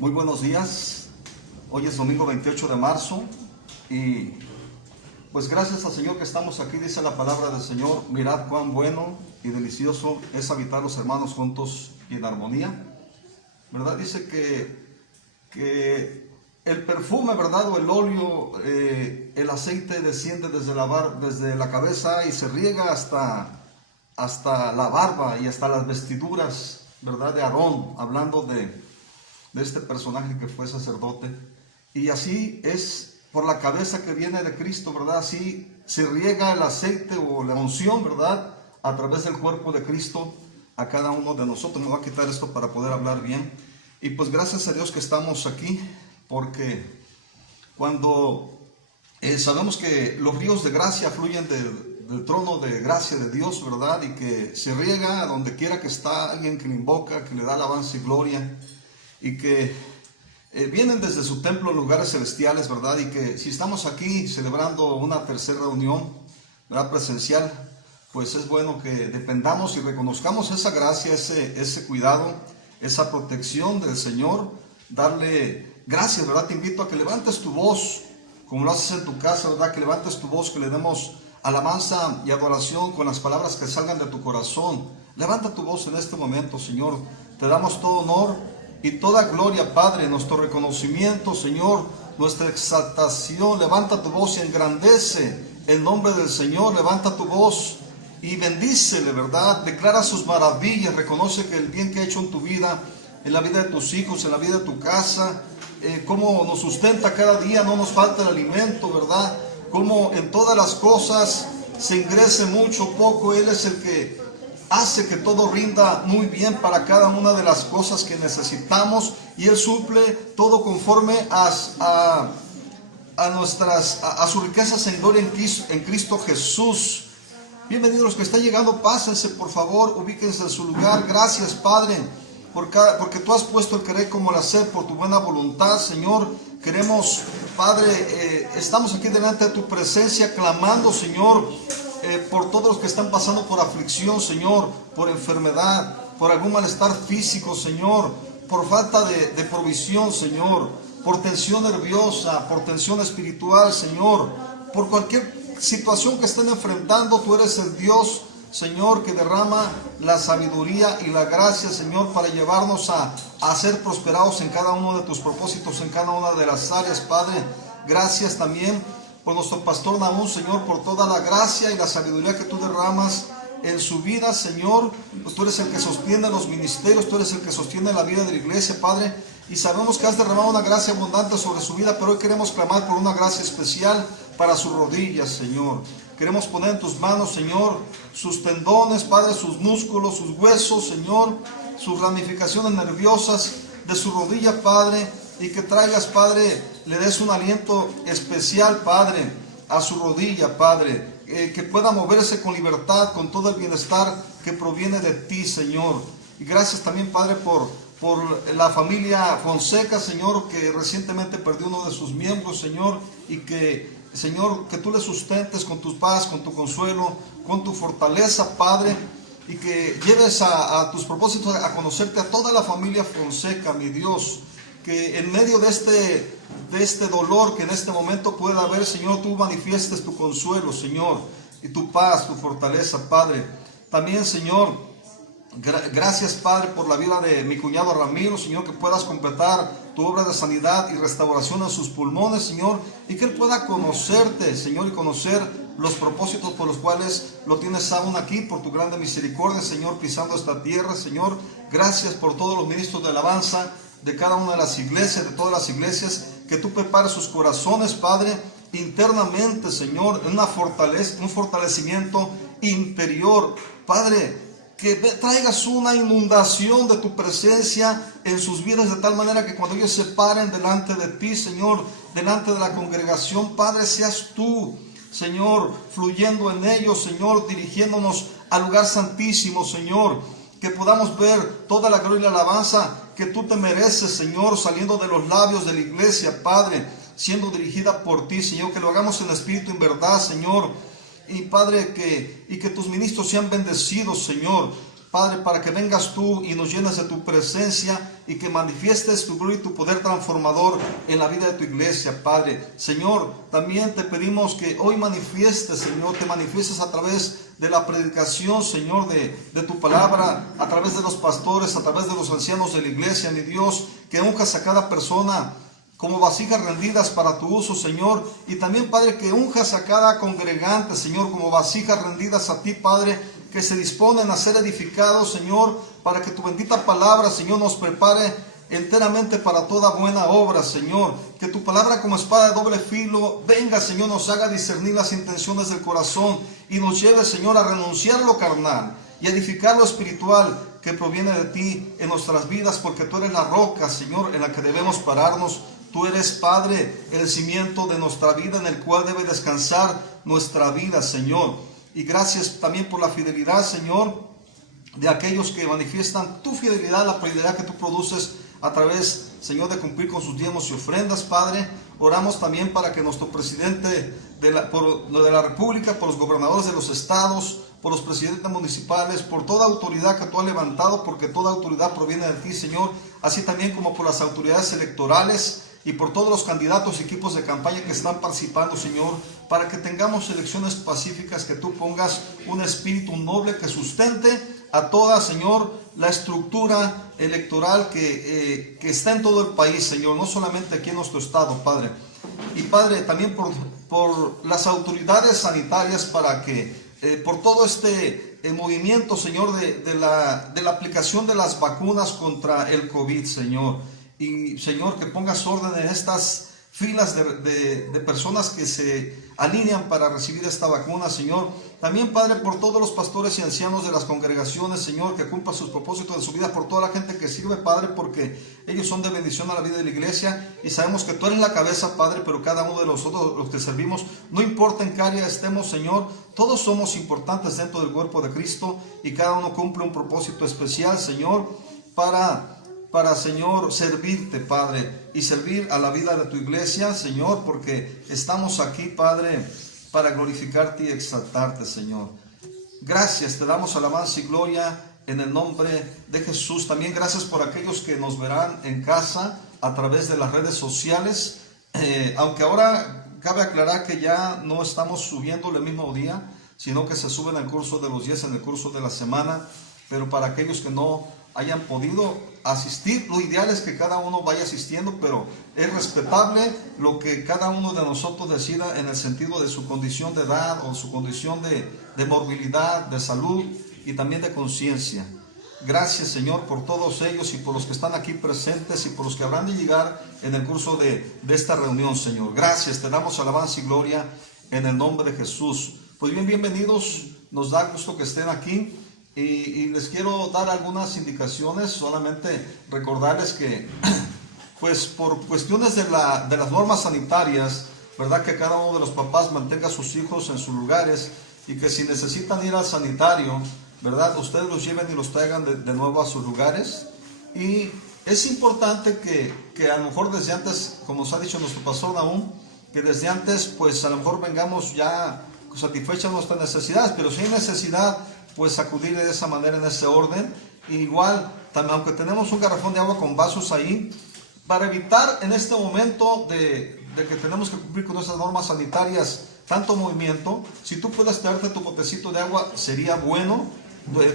Muy buenos días. Hoy es domingo 28 de marzo y pues gracias al Señor que estamos aquí. Dice la palabra del Señor: mirad cuán bueno y delicioso es habitar los hermanos juntos y en armonía. ¿Verdad? Dice que el perfume, ¿verdad? O el óleo, el aceite desciende desde la cabeza y se riega hasta la barba y hasta las vestiduras, ¿verdad? De Aarón, hablando de este personaje que fue sacerdote. Y así es por la cabeza que viene de Cristo, ¿verdad? Así se riega el aceite o la unción, ¿verdad? A través del cuerpo de Cristo a cada uno de nosotros. Me voy a quitar esto para poder hablar bien. Y pues gracias a Dios que estamos aquí, porque cuando sabemos que los ríos de gracia fluyen del trono de gracia de Dios, ¿verdad? Y que se riega a donde quiera que está alguien que le invoca, que le da alabanza y gloria, y que vienen desde su templo en lugares celestiales, ¿verdad? Y que si estamos aquí celebrando una tercera reunión, ¿verdad? Presencial, pues es bueno que dependamos y reconozcamos esa gracia, ese cuidado, esa protección del Señor, darle gracias, ¿verdad? Te invito a que levantes tu voz, como lo haces en tu casa, ¿verdad? Que levantes tu voz, que le demos alabanza y adoración con las palabras que salgan de tu corazón. Levanta tu voz en este momento, Señor. Te damos todo honor y toda gloria, Padre, nuestro reconocimiento, Señor, nuestra exaltación. Levanta tu voz y engrandece el nombre del Señor. Levanta tu voz y bendícele, ¿verdad? Declara sus maravillas. Reconoce que el bien que ha hecho en tu vida, en la vida de tus hijos, en la vida de tu casa, cómo nos sustenta cada día, no nos falta el alimento, ¿verdad? Cómo en todas las cosas se ingrese mucho o poco, Él es el que hace que todo rinda muy bien para cada una de las cosas que necesitamos, y Él suple todo conforme a sus riquezas en gloria en Cristo Jesús. Bienvenidos los que están llegando, pásense por favor, ubíquense en su lugar. Gracias, Padre, porque tú has puesto el querer como el hacer por tu buena voluntad, Señor. Queremos, Padre, estamos aquí delante de tu presencia clamando, Señor, por todos los que están pasando por aflicción, Señor, por enfermedad, por algún malestar físico, Señor, por falta de provisión, Señor, por tensión nerviosa, por tensión espiritual, Señor, por cualquier situación que estén enfrentando. Tú eres el Dios, Señor, que derrama la sabiduría y la gracia, Señor, para llevarnos a ser prosperados en cada uno de tus propósitos, en cada una de las áreas, Padre. Gracias también por nuestro pastor Nahum, Señor, por toda la gracia y la sabiduría que tú derramas en su vida, Señor. Pues tú eres el que sostiene los ministerios, tú eres el que sostiene la vida de la iglesia, Padre. Y sabemos que has derramado una gracia abundante sobre su vida, pero hoy queremos clamar por una gracia especial para sus rodillas, Señor. Queremos poner en tus manos, Señor, sus tendones, Padre, sus músculos, sus huesos, Señor, sus ramificaciones nerviosas de su rodilla, Padre, y que traigas, Padre, le des un aliento especial, Padre, a su rodilla, Padre, que pueda moverse con libertad, con todo el bienestar que proviene de ti, Señor. Y gracias también, Padre, por la familia Fonseca, Señor, que recientemente perdió uno de sus miembros, Señor, y que, Señor, que tú le sustentes con tu paz, con tu consuelo, con tu fortaleza, Padre, y que lleves a tus propósitos a conocerte a toda la familia Fonseca, mi Dios. Que en medio de este dolor que en este momento pueda haber, Señor, tú manifiestes tu consuelo, Señor, y tu paz, tu fortaleza, Padre. También, Señor, gracias, Padre, por la vida de mi cuñado Ramiro, Señor, que puedas completar tu obra de sanidad y restauración en sus pulmones, Señor, y que él pueda conocerte, Señor, y conocer los propósitos por los cuales lo tienes aún aquí, por tu grande misericordia, Señor, pisando esta tierra, Señor. Gracias por todos los ministros de alabanza de cada una de las iglesias, de todas las iglesias, que tú prepares sus corazones, Padre, internamente, Señor, en un fortalecimiento interior, Padre, que traigas una inundación de tu presencia en sus vidas, de tal manera que cuando ellos se paren delante de ti, Señor, delante de la congregación, Padre, seas tú, Señor, fluyendo en ellos, Señor, dirigiéndonos al lugar santísimo, Señor, que podamos ver toda la gloria y la alabanza que tú te mereces, Señor, saliendo de los labios de la iglesia, Padre, siendo dirigida por ti, Señor, que lo hagamos en espíritu y en verdad, Señor. Y Padre, que tus ministros sean bendecidos, Señor. Padre, para que vengas tú y nos llenes de tu presencia y que manifiestes tu gloria y tu poder transformador en la vida de tu iglesia, Padre. Señor, también te pedimos que hoy manifiestes, Señor, te manifiestes a través de la predicación, Señor, de tu palabra, a través de los pastores, a través de los ancianos de la iglesia, mi Dios, que unjas a cada persona como vasijas rendidas para tu uso, Señor, y también, Padre, que unjas a cada congregante, Señor, como vasijas rendidas a ti, Padre, que se disponen a ser edificados, Señor, para que tu bendita palabra, Señor, nos prepare enteramente para toda buena obra, Señor. Que tu palabra como espada de doble filo venga, Señor, nos haga discernir las intenciones del corazón y nos lleve, Señor, a renunciar a lo carnal y a edificar lo espiritual que proviene de ti en nuestras vidas, porque tú eres la roca, Señor, en la que debemos pararnos. Tú eres, Padre, el cimiento de nuestra vida en el cual debe descansar nuestra vida, Señor. Y gracias también por la fidelidad, Señor, de aquellos que manifiestan tu fidelidad, la fidelidad que tú produces a través, Señor, de cumplir con sus diezmos y ofrendas, Padre. Oramos también para que nuestro presidente de la República, por los gobernadores de los estados, por los presidentes municipales, por toda autoridad que tú has levantado, porque toda autoridad proviene de ti, Señor, así también como por las autoridades electorales y por todos los candidatos y equipos de campaña que están participando, Señor, para que tengamos elecciones pacíficas, que tú pongas un espíritu noble que sustente a toda, Señor, la estructura electoral que está en todo el país, Señor, no solamente aquí en nuestro estado, Padre. Y Padre, también por las autoridades sanitarias, para que por todo este movimiento, Señor, de la aplicación de las vacunas contra el COVID, Señor. Y Señor, que pongas orden en estas filas de personas que se alinean para recibir esta vacuna, Señor. También, Padre, por todos los pastores y ancianos de las congregaciones, Señor, que cumplan sus propósitos de su vida, por toda la gente que sirve, Padre, porque ellos son de bendición a la vida de la iglesia, y sabemos que tú eres la cabeza, Padre, pero cada uno de nosotros, los que servimos, no importa en qué área estemos, Señor, todos somos importantes dentro del cuerpo de Cristo, y cada uno cumple un propósito especial, Señor, para, Señor, servirte, Padre, y servir a la vida de tu iglesia, Señor, porque estamos aquí, Padre, para glorificarte y exaltarte, Señor. Gracias, te damos alabanza y gloria en el nombre de Jesús. También gracias por aquellos que nos verán en casa a través de las redes sociales, aunque ahora cabe aclarar que ya no estamos subiendo el mismo día, sino que se suben al curso de los días en el curso de la semana, pero para aquellos que no hayan podido asistir, lo ideal es que cada uno vaya asistiendo, pero es respetable lo que cada uno de nosotros decida en el sentido de su condición de edad o su condición de morbilidad, de salud y también de conciencia. Gracias, Señor, por todos ellos y por los que están aquí presentes y por los que habrán de llegar en el curso de esta reunión, Señor. Gracias, te damos alabanza y gloria en el nombre de Jesús. Pues bien, bienvenidos, nos da gusto que estén aquí. Y les quiero dar algunas indicaciones, solamente recordarles que, pues por cuestiones de las normas sanitarias, ¿verdad? Que cada uno de los papás mantenga a sus hijos en sus lugares y que si necesitan ir al sanitario, ¿verdad? Ustedes los lleven y los traigan de nuevo a sus lugares. Y es importante que a lo mejor desde antes, como nos ha dicho nuestro pastor Nahum, que desde antes, pues a lo mejor vengamos ya satisfechas nuestras necesidades, pero si hay necesidad, pues acudir de esa manera, en ese orden. Igual, también, aunque tenemos un garrafón de agua con vasos ahí, para evitar en este momento de que tenemos que cumplir con esas normas sanitarias, tanto movimiento, si tú puedes traerte tu botecito de agua, sería bueno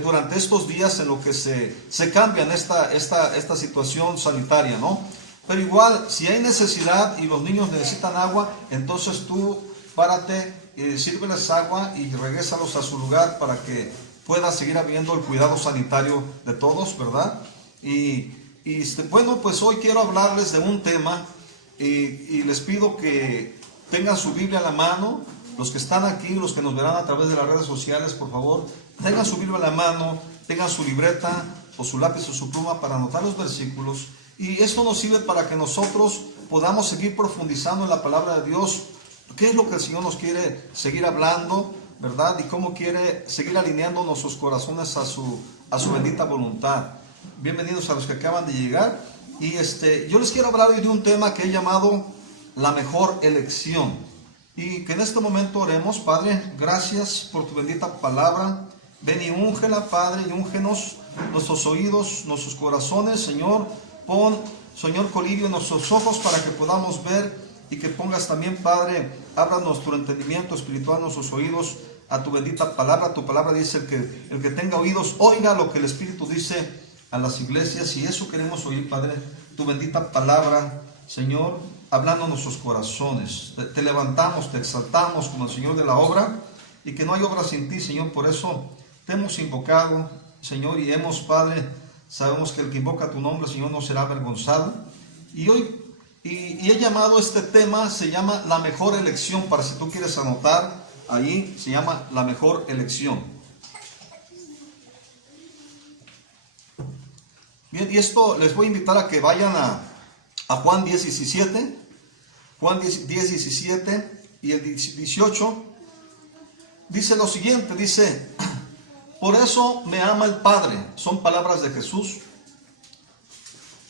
durante estos días en lo que se cambian esta situación sanitaria, ¿no? Pero igual, si hay necesidad y los niños necesitan agua, entonces tú párate, sírveles agua y regrésalos a su lugar para que pueda seguir habiendo el cuidado sanitario de todos, ¿verdad? Bueno, pues hoy quiero hablarles de un tema y les pido que tengan su Biblia a la mano. Los que están aquí, los que nos verán a través de las redes sociales, por favor, tengan su Biblia a la mano, tengan su libreta o su lápiz o su pluma para anotar los versículos. Y esto nos sirve para que nosotros podamos seguir profundizando en la palabra de Dios. ¿Qué es lo que el Señor nos quiere seguir hablando, verdad? Y cómo quiere seguir alineando nuestros corazones a su bendita voluntad. Bienvenidos a los que acaban de llegar. Y yo les quiero hablar hoy de un tema que he llamado la mejor elección. Y que en este momento oremos. Padre, gracias por tu bendita palabra. Ven y úngela, Padre, y úngenos nuestros oídos, nuestros corazones, Señor, Pon, Señor, colirio en nuestros ojos para que podamos ver, y que pongas también, Padre, abra nuestro entendimiento espiritual, nuestros oídos a tu bendita palabra. Tu palabra dice el que tenga oídos, oiga lo que el Espíritu dice a las iglesias, y eso queremos oír, Padre, tu bendita palabra, Señor, hablando a nuestros corazones. Te levantamos, te exaltamos como el Señor de la obra, y que no hay obra sin ti, Señor. Por eso te hemos invocado, Señor, y Padre, sabemos que el que invoca tu nombre, Señor, no será avergonzado. Y hoy he llamado este tema, se llama la mejor elección, para si tú quieres anotar, ahí se llama la mejor elección. Bien, y esto les voy a invitar a que vayan a Juan 10:17, Juan 10:17 y el 18, dice lo siguiente, dice: por eso me ama el Padre, son palabras de Jesús.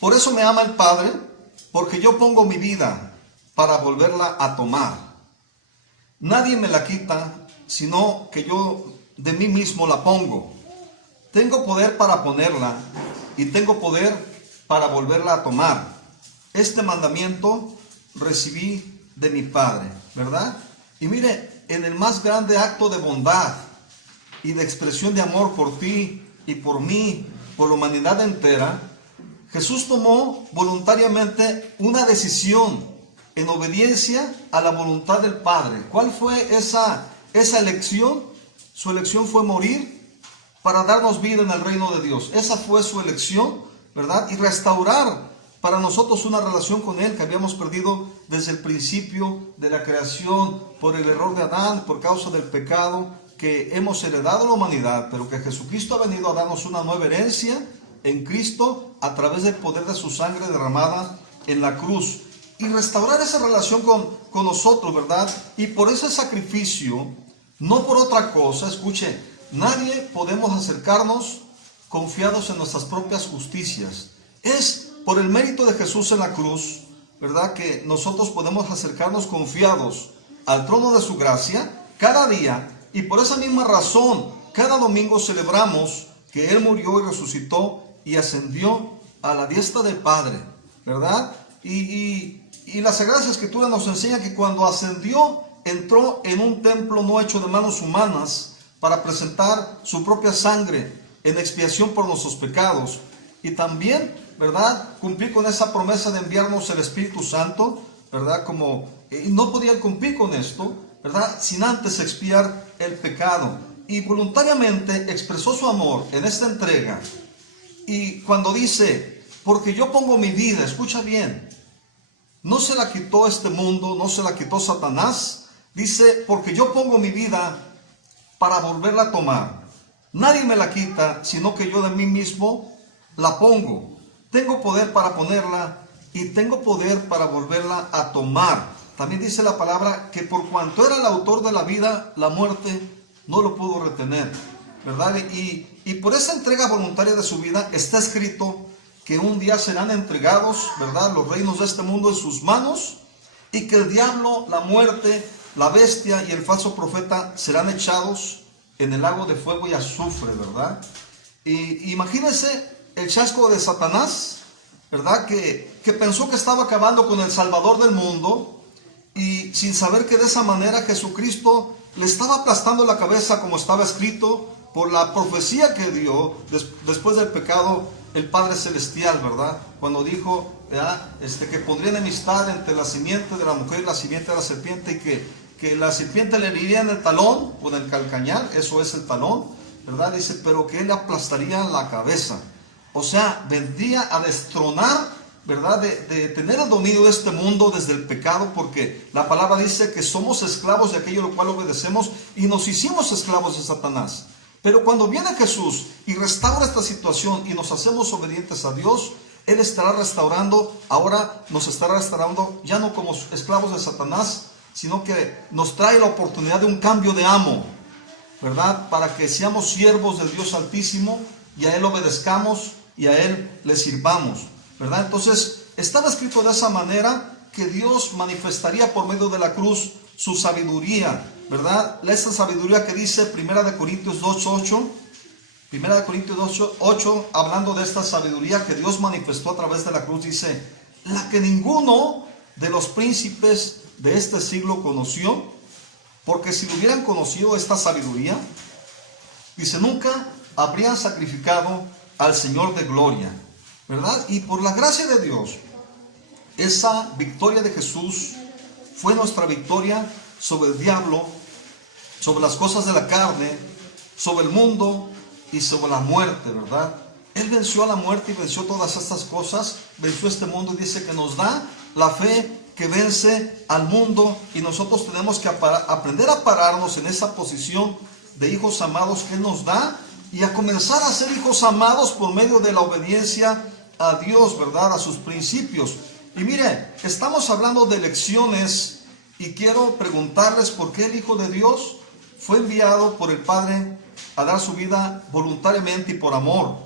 Por eso me ama el Padre, porque yo pongo mi vida para volverla a tomar. Nadie me la quita, sino que yo de mí mismo la pongo. Tengo poder para ponerla y tengo poder para volverla a tomar. Este mandamiento recibí de mi Padre, ¿verdad? Y mire, en el más grande acto de bondad y de expresión de amor por ti y por mí, por la humanidad entera, Jesús tomó voluntariamente una decisión en obediencia a la voluntad del Padre. ¿Cuál fue esa elección? Su elección fue morir para darnos vida en el reino de Dios. Esa fue su elección, ¿verdad? Y restaurar para nosotros una relación con Él que habíamos perdido desde el principio de la creación por el error de Adán, por causa del pecado que hemos heredado a la humanidad, pero que Jesucristo ha venido a darnos una nueva herencia en Cristo a través del poder de su sangre derramada en la cruz, y restaurar esa relación con nosotros, ¿verdad? Y por ese sacrificio, no por otra cosa, escuche, nadie podemos acercarnos confiados en nuestras propias justicias. Es por el mérito de Jesús en la cruz, ¿verdad?, que nosotros podemos acercarnos confiados al trono de su gracia cada día, y por esa misma razón, cada domingo celebramos que Él murió y resucitó y ascendió a la diestra del Padre, ¿verdad? Y la Sagrada Escritura nos enseña que cuando ascendió, entró en un templo no hecho de manos humanas para presentar su propia sangre en expiación por nuestros pecados. Y también, ¿verdad?, cumplir con esa promesa de enviarnos el Espíritu Santo, ¿verdad? Y no podía cumplir con esto, ¿verdad?, sin antes expiar el pecado. Y voluntariamente expresó su amor en esta entrega. Y cuando dice, porque yo pongo mi vida, escucha bien, no se la quitó este mundo, no se la quitó Satanás. Dice, porque yo pongo mi vida para volverla a tomar. Nadie me la quita, sino que yo de mí mismo la pongo. Tengo poder para ponerla y tengo poder para volverla a tomar. También dice la palabra que por cuanto era el autor de la vida, la muerte no lo pudo retener, ¿verdad? Y por esa entrega voluntaria de su vida está escrito que un día serán entregados, ¿verdad?, los reinos de este mundo en sus manos, y que el diablo, la muerte, la bestia y el falso profeta serán echados en el lago de fuego y azufre, ¿verdad? Y imagínense el chasco de Satanás, ¿verdad?, que pensó que estaba acabando con el Salvador del mundo, y sin saber que de esa manera Jesucristo le estaba aplastando la cabeza, como estaba escrito por la profecía que dio después del pecado el Padre Celestial, ¿verdad? Cuando dijo, ¿verdad?, que pondría enemistad entre la simiente de la mujer y la simiente de la serpiente, y que la serpiente le heriría en el talón o en el calcañar, eso es el talón, ¿verdad? Dice, pero que él le aplastaría la cabeza. O sea, vendría a destronar, ¿verdad?, de tener el dominio de este mundo desde el pecado, porque la palabra dice que somos esclavos de aquello a lo cual obedecemos, y nos hicimos esclavos de Satanás. Pero cuando viene Jesús y restaura esta situación y nos hacemos obedientes a Dios, Él estará restaurando, ahora nos estará restaurando ya no como esclavos de Satanás, sino que nos trae la oportunidad de un cambio de amo, ¿verdad?, para que seamos siervos del Dios Altísimo y a Él obedezcamos y a Él le sirvamos, ¿verdad? Entonces, estaba escrito de esa manera que Dios manifestaría por medio de la cruz su sabiduría, ¿verdad? Esta sabiduría que dice 1 Corintios 2:8, 1 Corintios 8, hablando de esta sabiduría que Dios manifestó a través de la cruz, dice, la que ninguno de los príncipes de este siglo conoció, porque si lo hubieran conocido esta sabiduría, dice, nunca habrían sacrificado al Señor de gloria, ¿verdad? Y por la gracia de Dios, esa victoria de Jesús fue nuestra victoria sobre el diablo, sobre las cosas de la carne, sobre el mundo y sobre la muerte, ¿verdad? Él venció a la muerte y venció todas estas cosas, venció este mundo y dice que nos da la fe que vence al mundo, y nosotros tenemos que aprender a pararnos en esa posición de hijos amados que Él nos da y a comenzar a ser hijos amados por medio de la obediencia a Dios, ¿verdad? A sus principios. Y mire, estamos hablando de elecciones y quiero preguntarles por qué el Hijo de Dios fue enviado por el Padre a dar su vida voluntariamente y por amor.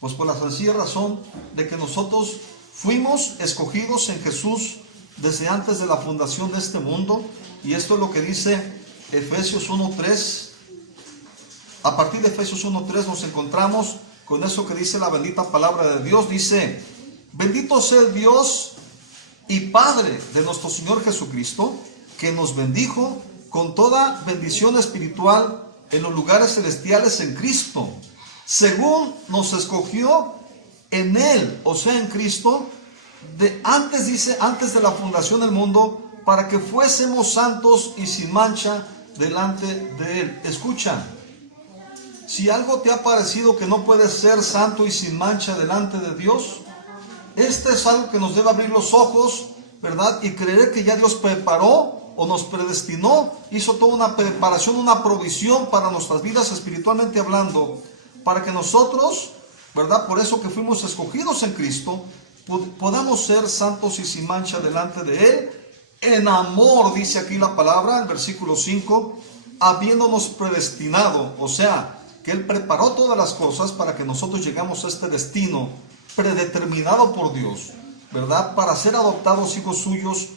Pues por la sencilla razón de que nosotros fuimos escogidos en Jesús desde antes de la fundación de este mundo, y esto es lo que dice Efesios 1:3. A partir de Efesios 1:3 nos encontramos con eso que dice la bendita palabra de Dios. Dice, bendito sea el Dios y Padre de nuestro Señor Jesucristo, que nos bendijo con toda bendición espiritual en los lugares celestiales en Cristo, según nos escogió en Él, o sea en Cristo, antes de la fundación del mundo, para que fuésemos santos y sin mancha delante de Él. Escucha, si algo te ha parecido que no puedes ser santo y sin mancha delante de Dios, este es algo que nos debe abrir los ojos, ¿verdad? Y creer que ya Dios preparó o nos predestinó, hizo toda una preparación, una provisión para nuestras vidas espiritualmente hablando, para que nosotros, ¿verdad? Por eso que fuimos escogidos en Cristo, podamos ser santos y sin mancha delante de Él, en amor, dice aquí la palabra, el versículo 5, habiéndonos predestinado, o sea, que Él preparó todas las cosas para que nosotros llegamos a este destino predeterminado por Dios, ¿verdad? Para ser adoptados hijos suyos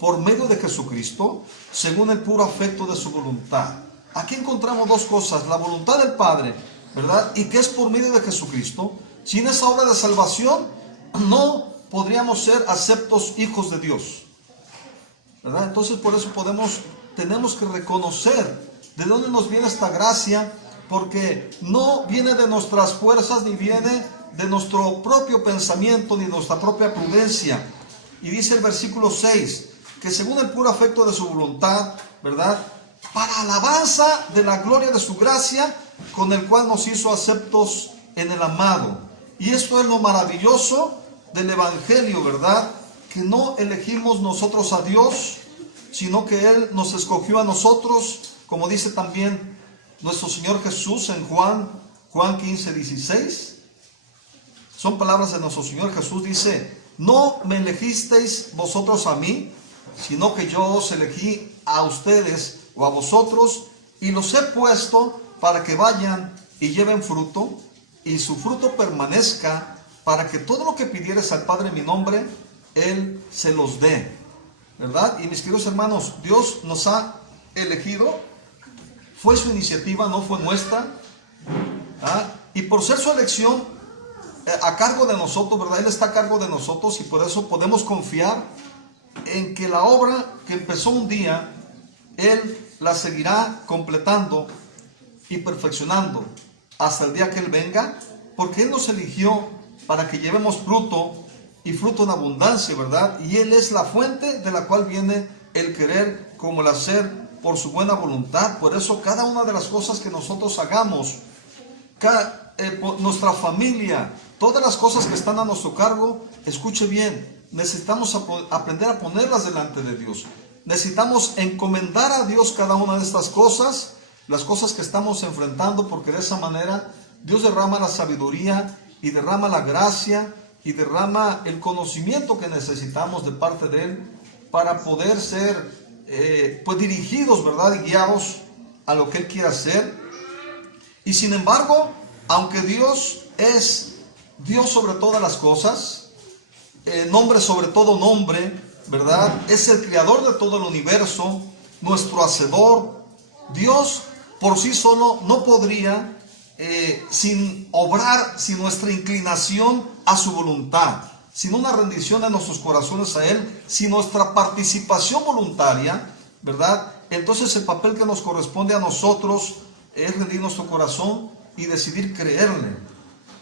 por medio de Jesucristo, según el puro afecto de su voluntad. Aquí encontramos dos cosas, la voluntad del Padre, ¿verdad? Y que es por medio de Jesucristo. Sin esa obra de salvación, no podríamos ser aceptos hijos de Dios, ¿verdad? Entonces por eso tenemos que reconocer de dónde nos viene esta gracia, porque no viene de nuestras fuerzas, ni viene de nuestro propio pensamiento, ni de nuestra propia prudencia. Y dice el versículo 6, que según el puro afecto de su voluntad, ¿verdad? Para alabanza de la gloria de su gracia, con el cual nos hizo aceptos en el amado. Y esto es lo maravilloso del Evangelio, ¿verdad? Que no elegimos nosotros a Dios, sino que Él nos escogió a nosotros, como dice también nuestro Señor Jesús en Juan 15:16. Son palabras de nuestro Señor Jesús, dice, no me elegisteis vosotros a mí, sino que yo os elegí a ustedes o a vosotros, y los he puesto para que vayan y lleven fruto, y su fruto permanezca, para que todo lo que pidieres al Padre en mi nombre, Él se los dé, ¿verdad? Y mis queridos hermanos, Dios nos ha elegido, fue su iniciativa, no fue nuestra, y por ser su elección a cargo de nosotros, ¿verdad? Él está a cargo de nosotros, y por eso podemos confiar en que la obra que empezó un día, Él la seguirá completando y perfeccionando hasta el día que Él venga, porque Él nos eligió para que llevemos fruto, y fruto en abundancia, ¿verdad? Y Él es la fuente de la cual viene el querer como el hacer por su buena voluntad. Por eso cada una de las cosas que nosotros hagamos, nuestra familia, todas las cosas que están a nuestro cargo, escuche bien, necesitamos aprender a ponerlas delante de Dios. Necesitamos encomendar a Dios cada una de estas cosas, las cosas que estamos enfrentando, porque de esa manera Dios derrama la sabiduría y derrama la gracia y derrama el conocimiento que necesitamos de parte de Él para poder ser pues dirigidos, ¿verdad? Y guiados a lo que Él quiere hacer. Y sin embargo, aunque Dios es Dios sobre todas las cosas, nombre sobre todo nombre, ¿verdad? Es el creador de todo el universo, nuestro hacedor. Dios por sí solo no podría sin obrar, sin nuestra inclinación a su voluntad, sin una rendición de nuestros corazones a Él, sin nuestra participación voluntaria, ¿verdad? Entonces el papel que nos corresponde a nosotros es rendir nuestro corazón y decidir creerle,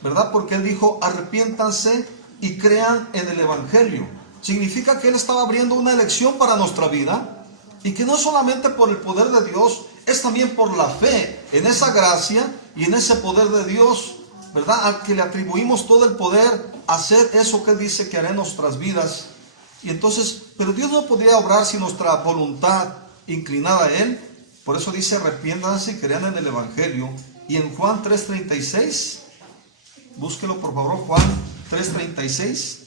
¿verdad? Porque Él dijo, arrepiéntanse y crean en el Evangelio. Significa que Él estaba abriendo una elección para nuestra vida y que no solamente por el poder de Dios, es también por la fe en esa gracia y en ese poder de Dios, ¿verdad? Al que le atribuimos todo el poder a hacer eso que Él dice que hará en nuestras vidas. Y entonces, pero Dios no podría obrar sin nuestra voluntad inclinada a Él. Por eso dice, arrepiéntanse y crean en el Evangelio. Y en Juan 3:36, búsquelo por favor, Juan 3:36.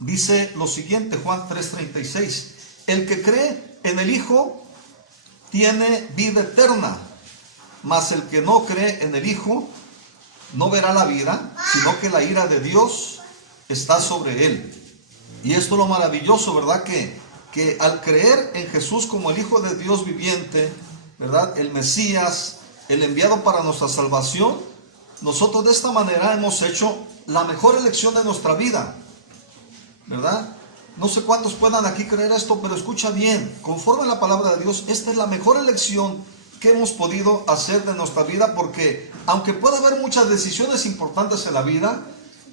Dice lo siguiente, Juan 3:36, el que cree en el Hijo tiene vida eterna, mas el que no cree en el Hijo no verá la vida, sino que la ira de Dios está sobre él. Y esto es lo maravilloso, ¿verdad? Que al creer en Jesús como el Hijo de Dios viviente, ¿verdad? El Mesías, el enviado para nuestra salvación, nosotros de esta manera hemos hecho la mejor elección de nuestra vida, ¿verdad? No sé cuántos puedan aquí creer esto, pero escucha bien, conforme a la palabra de Dios, esta es la mejor elección que hemos podido hacer de nuestra vida, porque aunque pueda haber muchas decisiones importantes en la vida,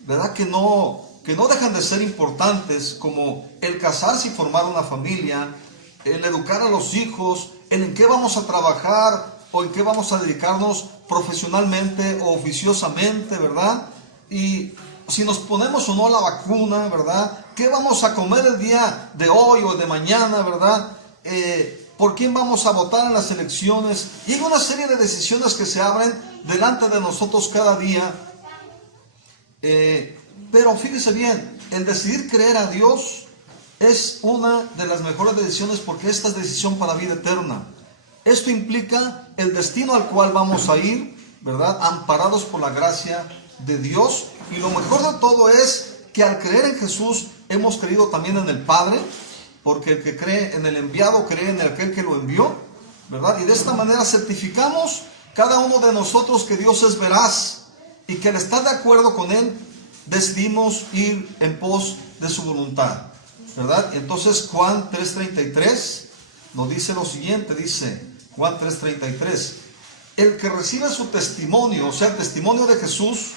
¿verdad? Que no dejan de ser importantes, como el casarse y formar una familia, el educar a los hijos, el en qué vamos a trabajar o en qué vamos a dedicarnos profesionalmente o oficiosamente, ¿verdad? Y si nos ponemos o no la vacuna, ¿verdad? ¿Qué vamos a comer el día de hoy o de mañana, ¿verdad? ¿Por quién vamos a votar en las elecciones? Y hay una serie de decisiones que se abren delante de nosotros cada día. Pero fíjese bien, el decidir creer a Dios es una de las mejores decisiones, porque esta es decisión para vida eterna. Esto implica el destino al cual vamos a ir, ¿verdad? Amparados por la gracia de Dios. Y lo mejor de todo es que al creer en Jesús hemos creído también en el Padre, porque el que cree en el enviado cree en aquel que lo envió, ¿verdad? Y de esta manera certificamos cada uno de nosotros que Dios es veraz y que al estar de acuerdo con Él decidimos ir en pos de su voluntad, ¿verdad? Entonces Juan 3:33 nos dice lo siguiente, dice Juan 3:33, el que recibe su testimonio, o sea, el testimonio de Jesús,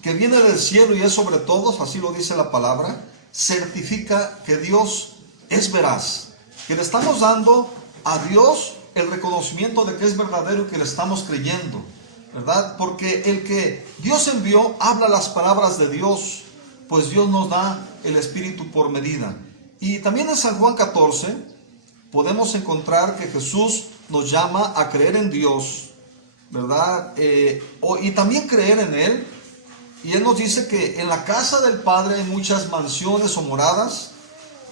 que viene del cielo y es sobre todos, así lo dice la palabra, certifica que Dios es veraz, que le estamos dando a Dios el reconocimiento de que es verdadero y que le estamos creyendo, ¿verdad? Porque el que Dios envió habla las palabras de Dios, pues Dios nos da el Espíritu por medida. Y también en San Juan 14 podemos encontrar que Jesús nos llama a creer en Dios, ¿verdad? Y también creer en Él. Y Él nos dice que en la casa del Padre hay muchas mansiones o moradas,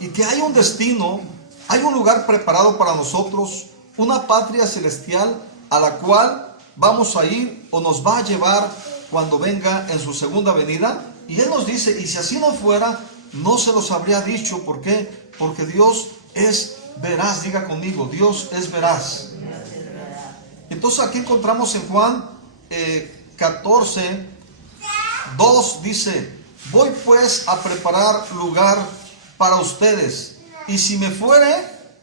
y que hay un destino, hay un lugar preparado para nosotros, una patria celestial a la cual vamos a ir o nos va a llevar cuando venga en su segunda venida. Y Él nos dice, y si así no fuera, no se los habría dicho. ¿Por qué? Porque Dios es veraz. Diga conmigo, Dios es veraz. Entonces aquí encontramos en Juan 14:2, dice, voy pues a preparar lugar para ustedes, y si me fuere,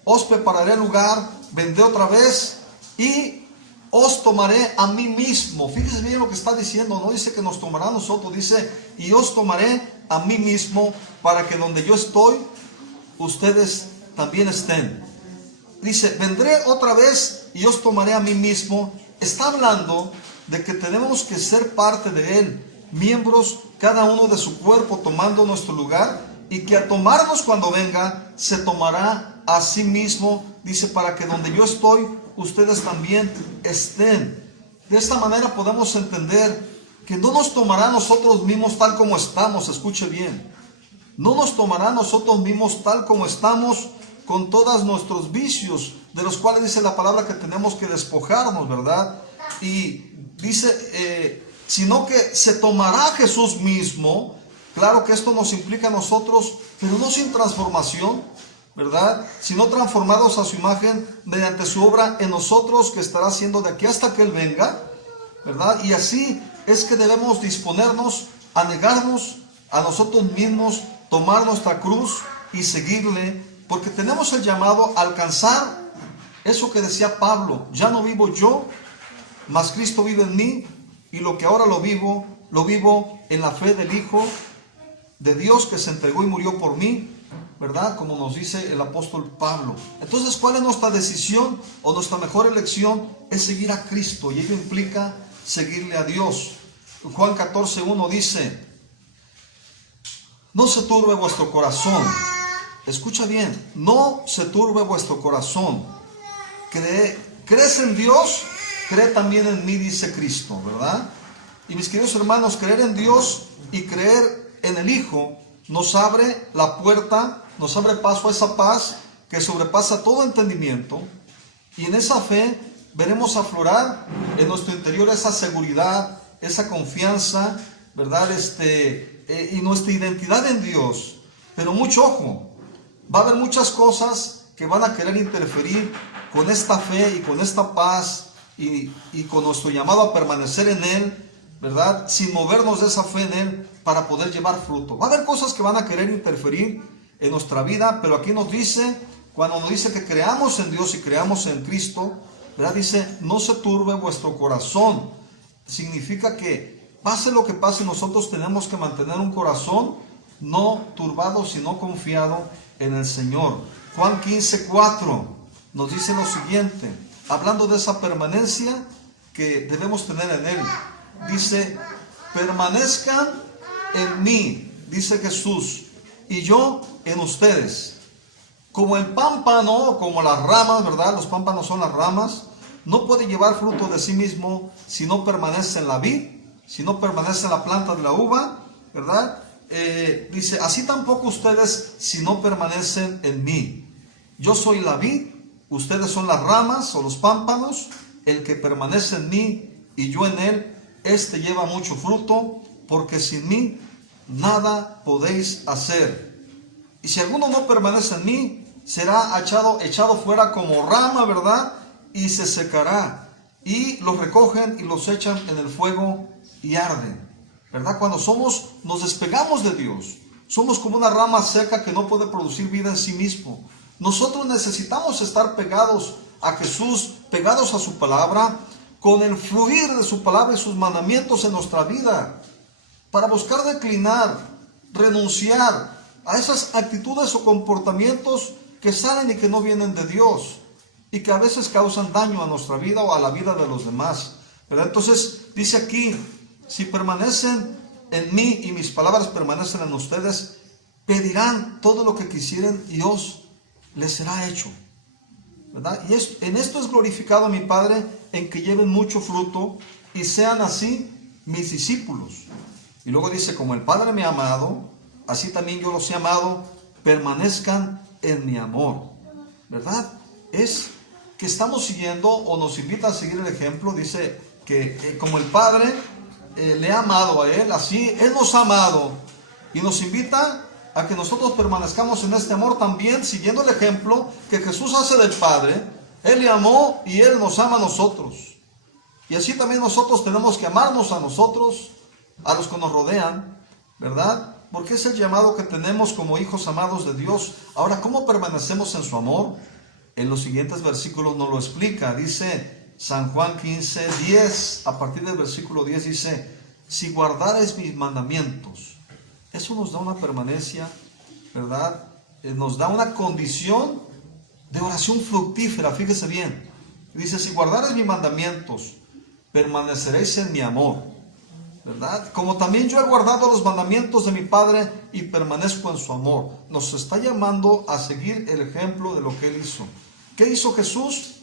os prepararé lugar, vendré otra vez y os tomaré a mí mismo. Fíjese bien lo que está diciendo, no dice que nos tomará a nosotros, dice, y os tomaré a mí mismo, para que donde yo estoy, ustedes también estén. Dice, vendré otra vez y os tomaré a mí mismo. Está hablando de que tenemos que ser parte de Él, miembros cada uno de su cuerpo, tomando nuestro lugar, y que al tomarnos cuando venga, se tomará a sí mismo, dice, para que donde yo estoy, ustedes también estén. De esta manera podemos entender que no nos tomará a nosotros mismos tal como estamos, escuche bien, no nos tomará a nosotros mismos tal como estamos, con todos nuestros vicios, de los cuales dice la palabra que tenemos que despojarnos, ¿verdad? Y dice, sino que se tomará a Jesús mismo. Claro que esto nos implica a nosotros, pero no sin transformación, ¿verdad? Sino transformados a su imagen mediante su obra en nosotros, que estará haciendo de aquí hasta que Él venga, ¿verdad? Y así es que debemos disponernos a negarnos a nosotros mismos, tomar nuestra cruz y seguirle, porque tenemos el llamado a alcanzar eso que decía Pablo: ya no vivo yo, mas Cristo vive en mí, y lo que ahora lo vivo en la fe del Hijo de Dios, que se entregó y murió por mí, ¿verdad? Como nos dice el apóstol Pablo. Entonces, ¿cuál es nuestra decisión o nuestra mejor elección? Es seguir a Cristo, y ello implica seguirle a Dios. Juan 14:1 dice: no se turbe vuestro corazón. Escucha bien, no se turbe vuestro corazón. ¿Crees en Dios? Cree también en mí, dice Cristo, ¿verdad? Y mis queridos hermanos, creer en Dios y creer en el Hijo nos abre la puerta, nos abre paso a esa paz que sobrepasa todo entendimiento, y en esa fe veremos aflorar en nuestro interior esa seguridad, esa confianza, ¿verdad? Y nuestra identidad en Dios. Pero mucho ojo, va a haber muchas cosas que van a querer interferir con esta fe y con esta paz y con nuestro llamado a permanecer en Él, ¿verdad? Sin movernos de esa fe en Él para poder llevar fruto. Va a haber cosas que van a querer interferir en nuestra vida, pero aquí nos dice, cuando nos dice que creamos en Dios y creamos en Cristo, ¿verdad? Dice: no se turbe vuestro corazón. Significa que pase lo que pase, nosotros tenemos que mantener un corazón no turbado, sino confiado en el Señor. Juan 15:4 nos dice lo siguiente, hablando de esa permanencia que debemos tener en Él. Dice: permanezcan en mí, dice Jesús, y yo en ustedes. Como el pámpano, como las ramas, ¿verdad? Los pámpanos son las ramas. No puede llevar fruto de sí mismo si no permanece en la vid, si no permanece en la planta de la uva, ¿verdad? Dice: así tampoco ustedes si no permanecen en mí. Yo soy la vid, ustedes son las ramas o los pámpanos. El que permanece en mí y yo en él, este lleva mucho fruto, porque sin mí nada podéis hacer. Y si alguno no permanece en mí, será echado fuera como rama, ¿verdad? Y se secará. Y los recogen y los echan en el fuego y arden, ¿verdad? Cuando nos despegamos de Dios, somos como una rama seca que no puede producir vida en sí mismo. Nosotros necesitamos estar pegados a Jesús, pegados a su palabra, con el fluir de su palabra y sus mandamientos en nuestra vida, para buscar declinar, renunciar a esas actitudes o comportamientos que salen y que no vienen de Dios, y que a veces causan daño a nuestra vida o a la vida de los demás, ¿verdad? Entonces dice aquí: si permanecen en mí y mis palabras permanecen en ustedes, pedirán todo lo que quisieren y os les será hecho, ¿verdad? Y en esto es glorificado mi Padre, en que lleven mucho fruto y sean así mis discípulos. Y luego dice: como el Padre me ha amado, así también yo los he amado, permanezcan en mi amor, ¿verdad? Es que estamos siguiendo, o nos invita a seguir el ejemplo. Dice que como el Padre le ha amado a Él, así Él nos ha amado, y nos invita a que nosotros permanezcamos en este amor también, siguiendo el ejemplo que Jesús hace del Padre. Él le amó y Él nos ama a nosotros, y así también nosotros tenemos que amarnos a nosotros, a los que nos rodean, ¿verdad? Porque es el llamado que tenemos como hijos amados de Dios. Ahora, ¿cómo permanecemos en su amor? En los siguientes versículos nos lo explica. Dice San Juan 15:10, a partir del versículo 10 dice: si guardares mis mandamientos. Eso nos da una permanencia, ¿verdad? Nos da una condición de oración fructífera. Fíjese bien, dice: si guardares mis mandamientos, permaneceréis en mi amor, ¿verdad? Como también yo he guardado los mandamientos de mi Padre y permanezco en su amor. Nos está llamando a seguir el ejemplo de lo que Él hizo. ¿Qué hizo Jesús?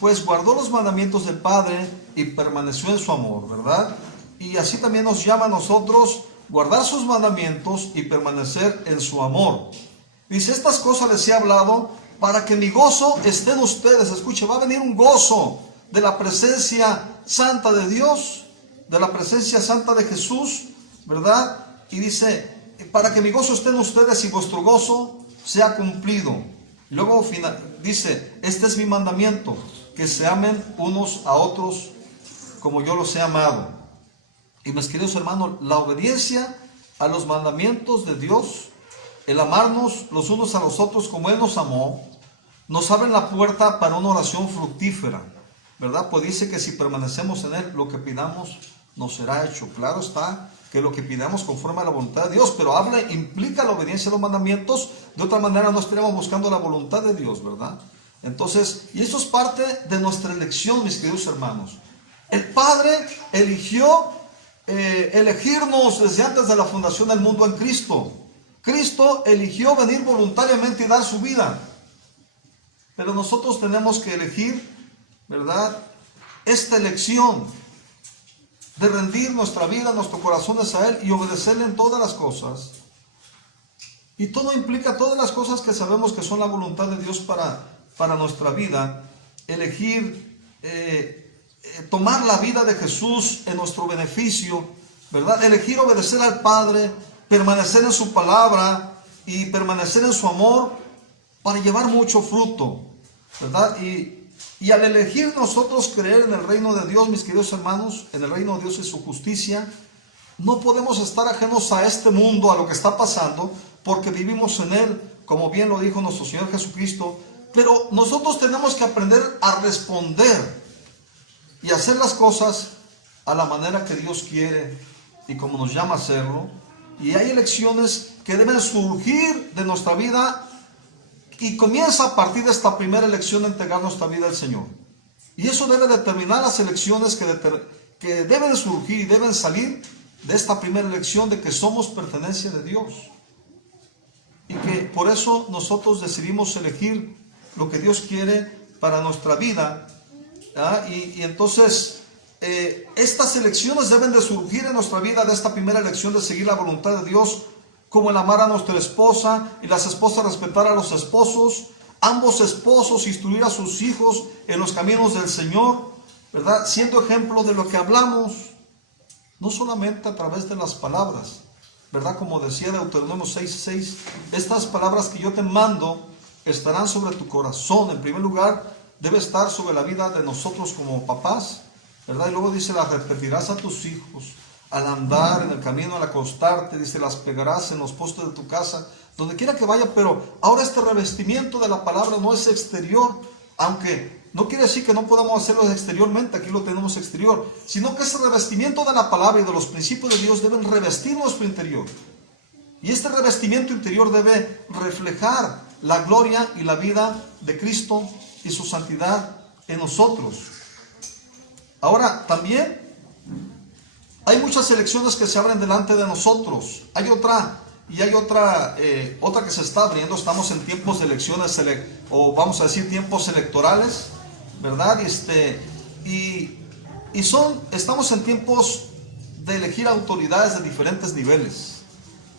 Pues guardó los mandamientos del Padre y permaneció en su amor, ¿verdad? Y así también nos llama a nosotros guardar sus mandamientos y permanecer en su amor. Dice: estas cosas les he hablado para que mi gozo esté en ustedes. Escuche, va a venir un gozo de la presencia santa de Dios, de la presencia santa de Jesús, ¿verdad? Y dice: para que mi gozo esté en ustedes y vuestro gozo sea cumplido. Y luego dice, este es mi mandamiento, que se amen unos a otros como yo los he amado. Y mis queridos hermanos, la obediencia a los mandamientos de Dios, el amarnos los unos a los otros como Él nos amó, nos abre la puerta para una oración fructífera, ¿verdad? Pues dice que si permanecemos en Él, lo que pidamos nos será hecho. Claro está que lo que pidamos conforme a la voluntad de Dios, pero implica la obediencia a los mandamientos, de otra manera no estaríamos buscando la voluntad de Dios, ¿verdad? Entonces, y eso es parte de nuestra elección, mis queridos hermanos. El Padre eligió elegirnos desde antes de la fundación del mundo en Cristo. Cristo eligió venir voluntariamente y dar su vida. Pero nosotros tenemos que elegir, ¿verdad?, esta elección de rendir nuestra vida, nuestros corazones a Él y obedecerle en todas las cosas. Y todo implica todas las cosas que sabemos que son la voluntad de Dios para nuestra vida. Elegir, tomar la vida de Jesús en nuestro beneficio, ¿verdad? Elegir obedecer al Padre, permanecer en su palabra y permanecer en su amor para llevar mucho fruto, ¿verdad? Y al elegir nosotros creer en el reino de Dios, mis queridos hermanos, en el reino de Dios y su justicia, no podemos estar ajenos a este mundo, a lo que está pasando, porque vivimos en Él, como bien lo dijo nuestro Señor Jesucristo. Pero nosotros tenemos que aprender a responder y hacer las cosas a la manera que Dios quiere y como nos llama a hacerlo. Y hay elecciones que deben surgir de nuestra vida y comienza a partir de esta primera elección de entregar nuestra vida al Señor. Y eso debe determinar las elecciones que deben surgir y deben salir de esta primera elección de que somos pertenencia de Dios. Y que por eso nosotros decidimos elegir lo que Dios quiere para nuestra vida. Y entonces estas elecciones deben de surgir en nuestra vida de esta primera elección de seguir la voluntad de Dios, como el amar a nuestra esposa y las esposas respetar a los esposos, ambos esposos instruir a sus hijos en los caminos del Señor, ¿verdad? Siendo ejemplo de lo que hablamos, no solamente a través de las palabras, ¿verdad? Como decía Deuteronomio 6:6, estas palabras que yo te mando estarán sobre tu corazón. En primer lugar, debe estar sobre la vida de nosotros como papás, ¿verdad? Y luego dice, las repetirás a tus hijos al andar en el camino, al acostarte, dice, las pegarás en los postes de tu casa, donde quiera que vaya. Pero ahora este revestimiento de la palabra no es exterior, aunque no quiere decir que no podamos hacerlo exteriormente, aquí lo tenemos exterior, sino que ese revestimiento de la palabra y de los principios de Dios deben revestir nuestro interior. Y este revestimiento interior debe reflejar la gloria y la vida de Cristo y su santidad en nosotros. Ahora, también hay muchas elecciones que se abren delante de nosotros. Hay otra que se está abriendo. Estamos en tiempos de elecciones, o vamos a decir tiempos electorales, ¿verdad? Estamos en tiempos de elegir autoridades de diferentes niveles,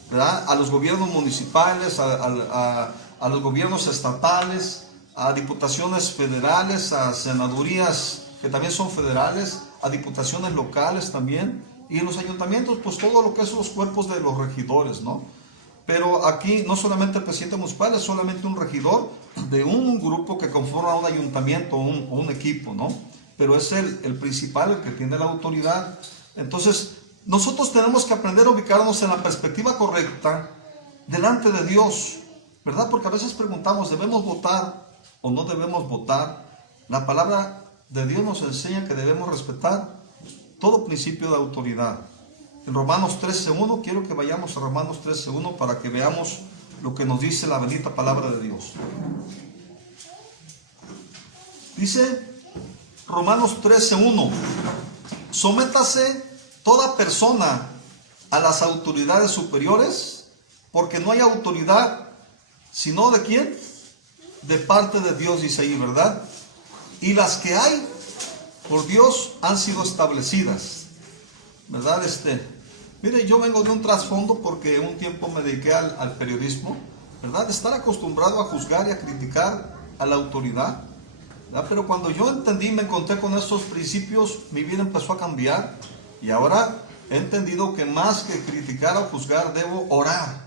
¿verdad? A los gobiernos municipales, a los gobiernos estatales, a diputaciones federales, a senadurías que también son federales, a diputaciones locales también, y en los ayuntamientos, pues todo lo que es los cuerpos de los regidores, ¿no? Pero aquí no solamente el presidente municipal, es solamente un regidor de un grupo que conforma un ayuntamiento o un equipo, ¿no? Pero es el principal, el que tiene la autoridad. Entonces, nosotros tenemos que aprender a ubicarnos en la perspectiva correcta delante de Dios, ¿verdad? Porque a veces preguntamos, ¿debemos votar o no debemos votar? La palabra de Dios nos enseña que debemos respetar todo principio de autoridad. En Romanos 13:1, quiero que vayamos a Romanos 13:1 para que veamos lo que nos dice la bendita palabra de Dios. Dice Romanos 13:1, sométase toda persona a las autoridades superiores, porque no hay autoridad sino ¿de quién? De parte de Dios, dice ahí, ¿verdad? Y las que hay por Dios han sido establecidas, ¿verdad? Mire, yo vengo de un trasfondo porque un tiempo me dediqué al periodismo, ¿verdad? De estar acostumbrado a juzgar y a criticar a la autoridad, ¿verdad? Pero cuando yo entendí, me encontré con estos principios, mi vida empezó a cambiar y ahora he entendido que más que criticar o juzgar, debo orar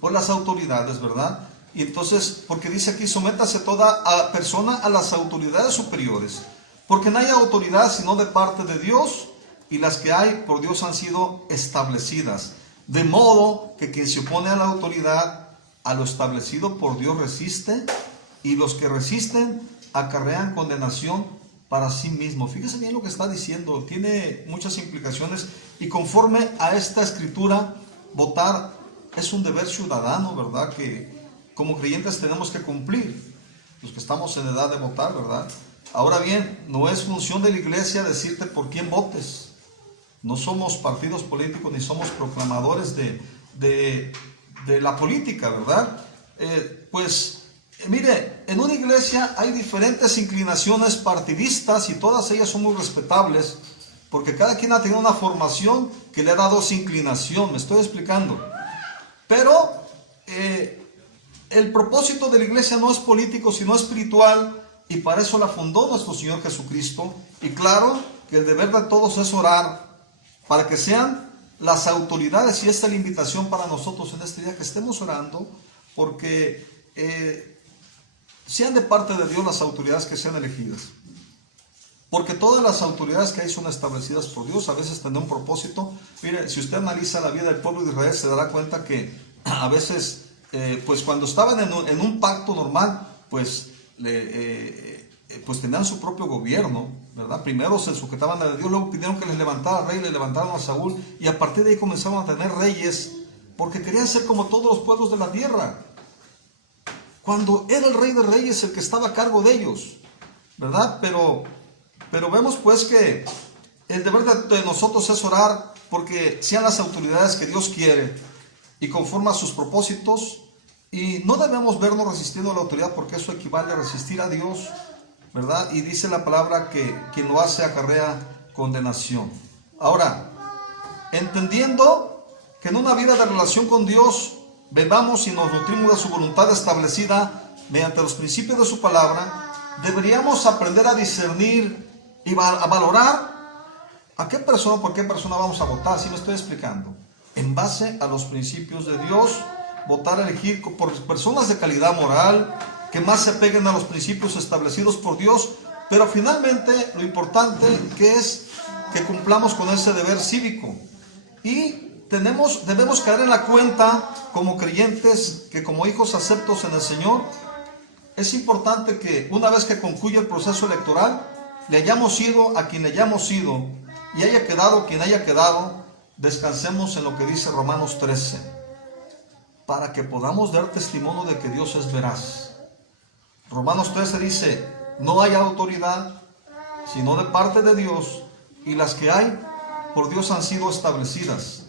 por las autoridades, ¿verdad? Y entonces, porque dice aquí, sométase toda persona a las autoridades superiores, porque no hay autoridad sino de parte de Dios, y las que hay por Dios han sido establecidas. De modo que quien se opone a la autoridad, a lo establecido por Dios resiste, y los que resisten acarrean condenación para sí mismo. Fíjese bien lo que está diciendo, tiene muchas implicaciones, y conforme a esta escritura, votar es un deber ciudadano, ¿verdad? Que como creyentes tenemos que cumplir, los que estamos en edad de votar, ¿verdad? Ahora bien, no es función de la iglesia decirte por quién votes. No somos partidos políticos ni somos proclamadores de la política, ¿verdad? Mire, en una iglesia hay diferentes inclinaciones partidistas y todas ellas son muy respetables, porque cada quien ha tenido una formación que le ha dado esa inclinación, me estoy explicando. Pero el propósito de la iglesia no es político, sino espiritual, y para eso la fundó nuestro Señor Jesucristo. Y claro que el deber de todos es orar para que sean las autoridades, y esta es la invitación para nosotros en este día, que estemos orando porque sean de parte de Dios las autoridades que sean elegidas. Porque todas las autoridades que hay son establecidas por Dios, a veces tienen un propósito. Mire, si usted analiza la vida del pueblo de Israel, se dará cuenta que a veces, pues cuando estaban en un pacto normal, pues tenían su propio gobierno, ¿verdad? Primero se sujetaban a Dios, luego pidieron que les levantara rey, le levantaron a Saúl, y a partir de ahí comenzaron a tener reyes, porque querían ser como todos los pueblos de la tierra. Cuando era el rey de reyes el que estaba a cargo de ellos, ¿verdad? Pero vemos pues que el deber de nosotros es orar porque sean las autoridades que Dios quiere y conforme a sus propósitos, y no debemos vernos resistiendo a la autoridad, porque eso equivale a resistir a Dios, ¿verdad? Y dice la palabra que quien lo hace acarrea condenación. Ahora, entendiendo que en una vida de relación con Dios bebamos y nos nutrimos de su voluntad establecida mediante los principios de su palabra, deberíamos aprender a discernir y a valorar a qué persona, por qué persona vamos a votar. ¿Sí me estoy explicando? En base a los principios de Dios, votar, elegir por personas de calidad moral, que más se apeguen a los principios establecidos por Dios, pero finalmente lo importante que es que cumplamos con ese deber cívico. Y debemos caer en la cuenta como creyentes, que como hijos aceptos en el Señor, es importante que una vez que concluya el proceso electoral, le hayamos ido a quien le hayamos ido, y haya quedado quien haya quedado, descansemos en lo que dice Romanos 13, para que podamos dar testimonio de que Dios es veraz. Romanos 13 dice, no hay autoridad sino de parte de Dios, y las que hay por Dios han sido establecidas.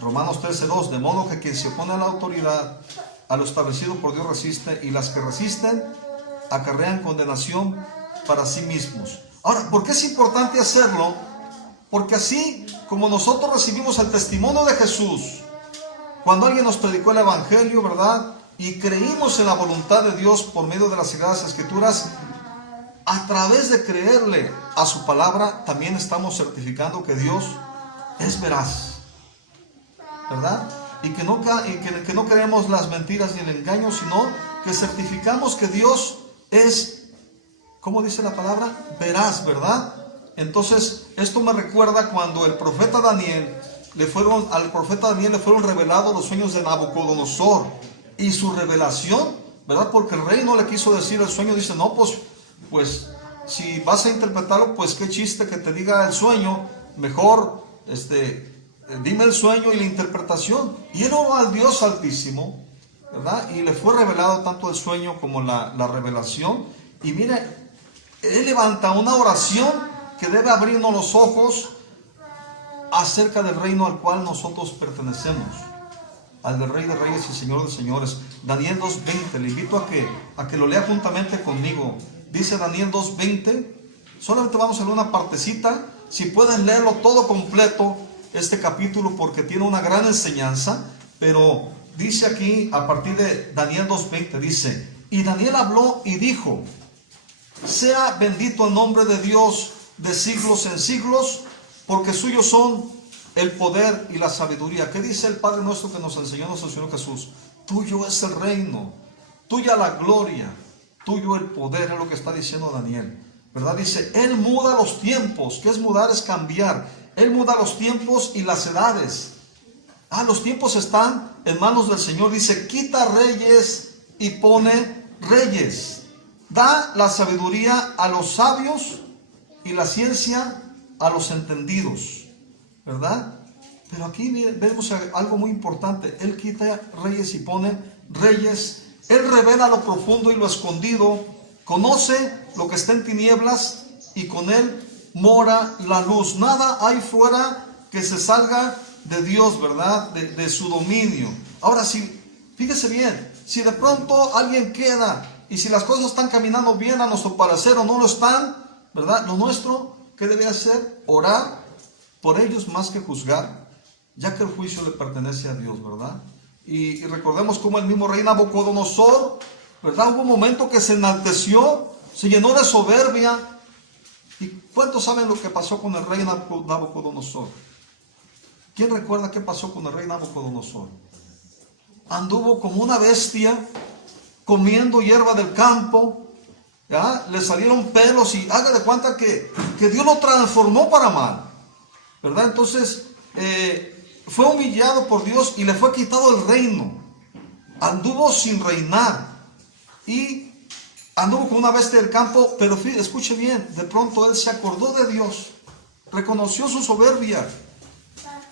Romanos 13:2, de modo que quien se opone a la autoridad, a lo establecido por Dios resiste, y las que resisten acarrean condenación para sí mismos. Ahora, ¿por qué es importante hacerlo? Porque así como nosotros recibimos el testimonio de Jesús, cuando alguien nos predicó el Evangelio, ¿verdad? Y creímos en la voluntad de Dios por medio de las Sagradas Escrituras, a través de creerle a su palabra, también estamos certificando que Dios es veraz, ¿verdad? Y que no creemos las mentiras ni el engaño, sino que certificamos que Dios es, ¿cómo dice la palabra? Veraz, ¿verdad? Entonces, esto me recuerda cuando al profeta Daniel le fueron revelados los sueños de Nabucodonosor, y su revelación, ¿verdad? Porque el rey no le quiso decir el sueño, dice, no, pues si vas a interpretarlo, pues qué chiste que te diga el sueño, mejor dime el sueño y la interpretación. Y él oró al Dios Altísimo, ¿verdad? Y le fue revelado tanto el sueño como la revelación. Y mire, él levanta una oración que debe abrirnos los ojos acerca del reino al cual nosotros pertenecemos, al del Rey de Reyes y Señor de Señores. Daniel 2:20, le invito a que lo lea juntamente conmigo. Dice Daniel 2:20, solamente vamos a leer una partecita, si pueden leerlo todo completo, este capítulo, porque tiene una gran enseñanza, pero dice aquí, a partir de Daniel 2:20, dice, y Daniel habló y dijo, sea bendito el nombre de Dios de siglos en siglos, porque suyos son el poder y la sabiduría. ¿Qué dice el Padre nuestro que nos enseñó nuestro Señor Jesús? tuyo es el reino, tuya la gloria, tuyo el poder, es lo que está diciendo Daniel, ¿verdad? Dice, Él muda los tiempos. ¿Qué es mudar? Es cambiar. Él muda los tiempos y las edades. Los tiempos están en manos del Señor. Dice, quita reyes y pone reyes. Da la sabiduría a los sabios y la ciencia a los entendidos, ¿verdad? Pero aquí vemos algo muy importante. Él quita reyes y pone reyes. Él revela lo profundo y lo escondido. Conoce lo que está en tinieblas y con Él mora la luz. Nada hay fuera que se salga de Dios, ¿verdad? De su dominio. Ahora, fíjese bien, si de pronto alguien queda y si las cosas están caminando bien a nuestro parecer o no lo están, ¿verdad? Lo nuestro, ¿qué debe hacer? Orar por ellos más que juzgar, ya que el juicio le pertenece a Dios, ¿verdad? Y recordemos cómo el mismo rey Nabucodonosor, ¿verdad? Hubo un momento que se enalteció, se llenó de soberbia. ¿Y cuántos saben lo que pasó con el rey Nabucodonosor? ¿Quién recuerda qué pasó con el rey Nabucodonosor? Anduvo como una bestia, comiendo hierba del campo, ¿ya? Le salieron pelos y haga de cuenta que Dios lo transformó para mal, ¿verdad? Entonces, fue humillado por Dios y le fue quitado el reino. Anduvo sin reinar y anduvo como una bestia del campo, pero escuche bien, de pronto él se acordó de Dios, reconoció su soberbia,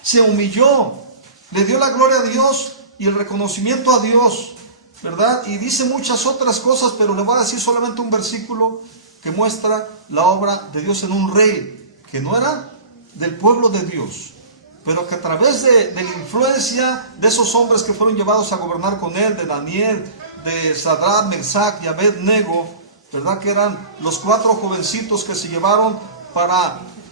se humilló, le dio la gloria a Dios y el reconocimiento a Dios, ¿verdad? Y dice muchas otras cosas, pero le voy a decir solamente un versículo que muestra la obra de Dios en un rey que no era del pueblo de Dios, pero que a través de la influencia de esos hombres que fueron llevados a gobernar con él, de Daniel, de Sadrach, Mesach y Abed-Nego, ¿verdad? Que eran los 4 jovencitos que se llevaron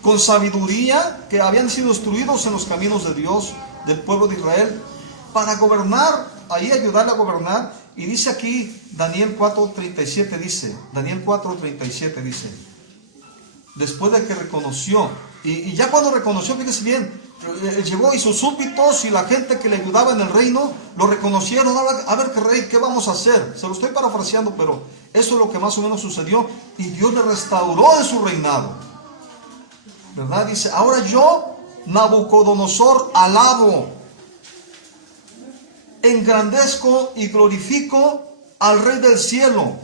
con sabiduría, que habían sido instruidos en los caminos de Dios, del pueblo de Israel, para gobernar, ahí ayudarle a gobernar. Y dice aquí, Daniel 4:37 dice, después de que reconoció, y ya cuando reconoció, fíjese bien, llegó y sus súbditos y la gente que le ayudaba en el reino lo reconocieron. A ver, rey, ¿qué vamos a hacer? Se lo estoy parafraseando, pero eso es lo que más o menos sucedió. Y Dios le restauró en su reinado, ¿verdad? Dice, ahora yo, Nabucodonosor, alabo, engrandezco y glorifico al Rey del cielo,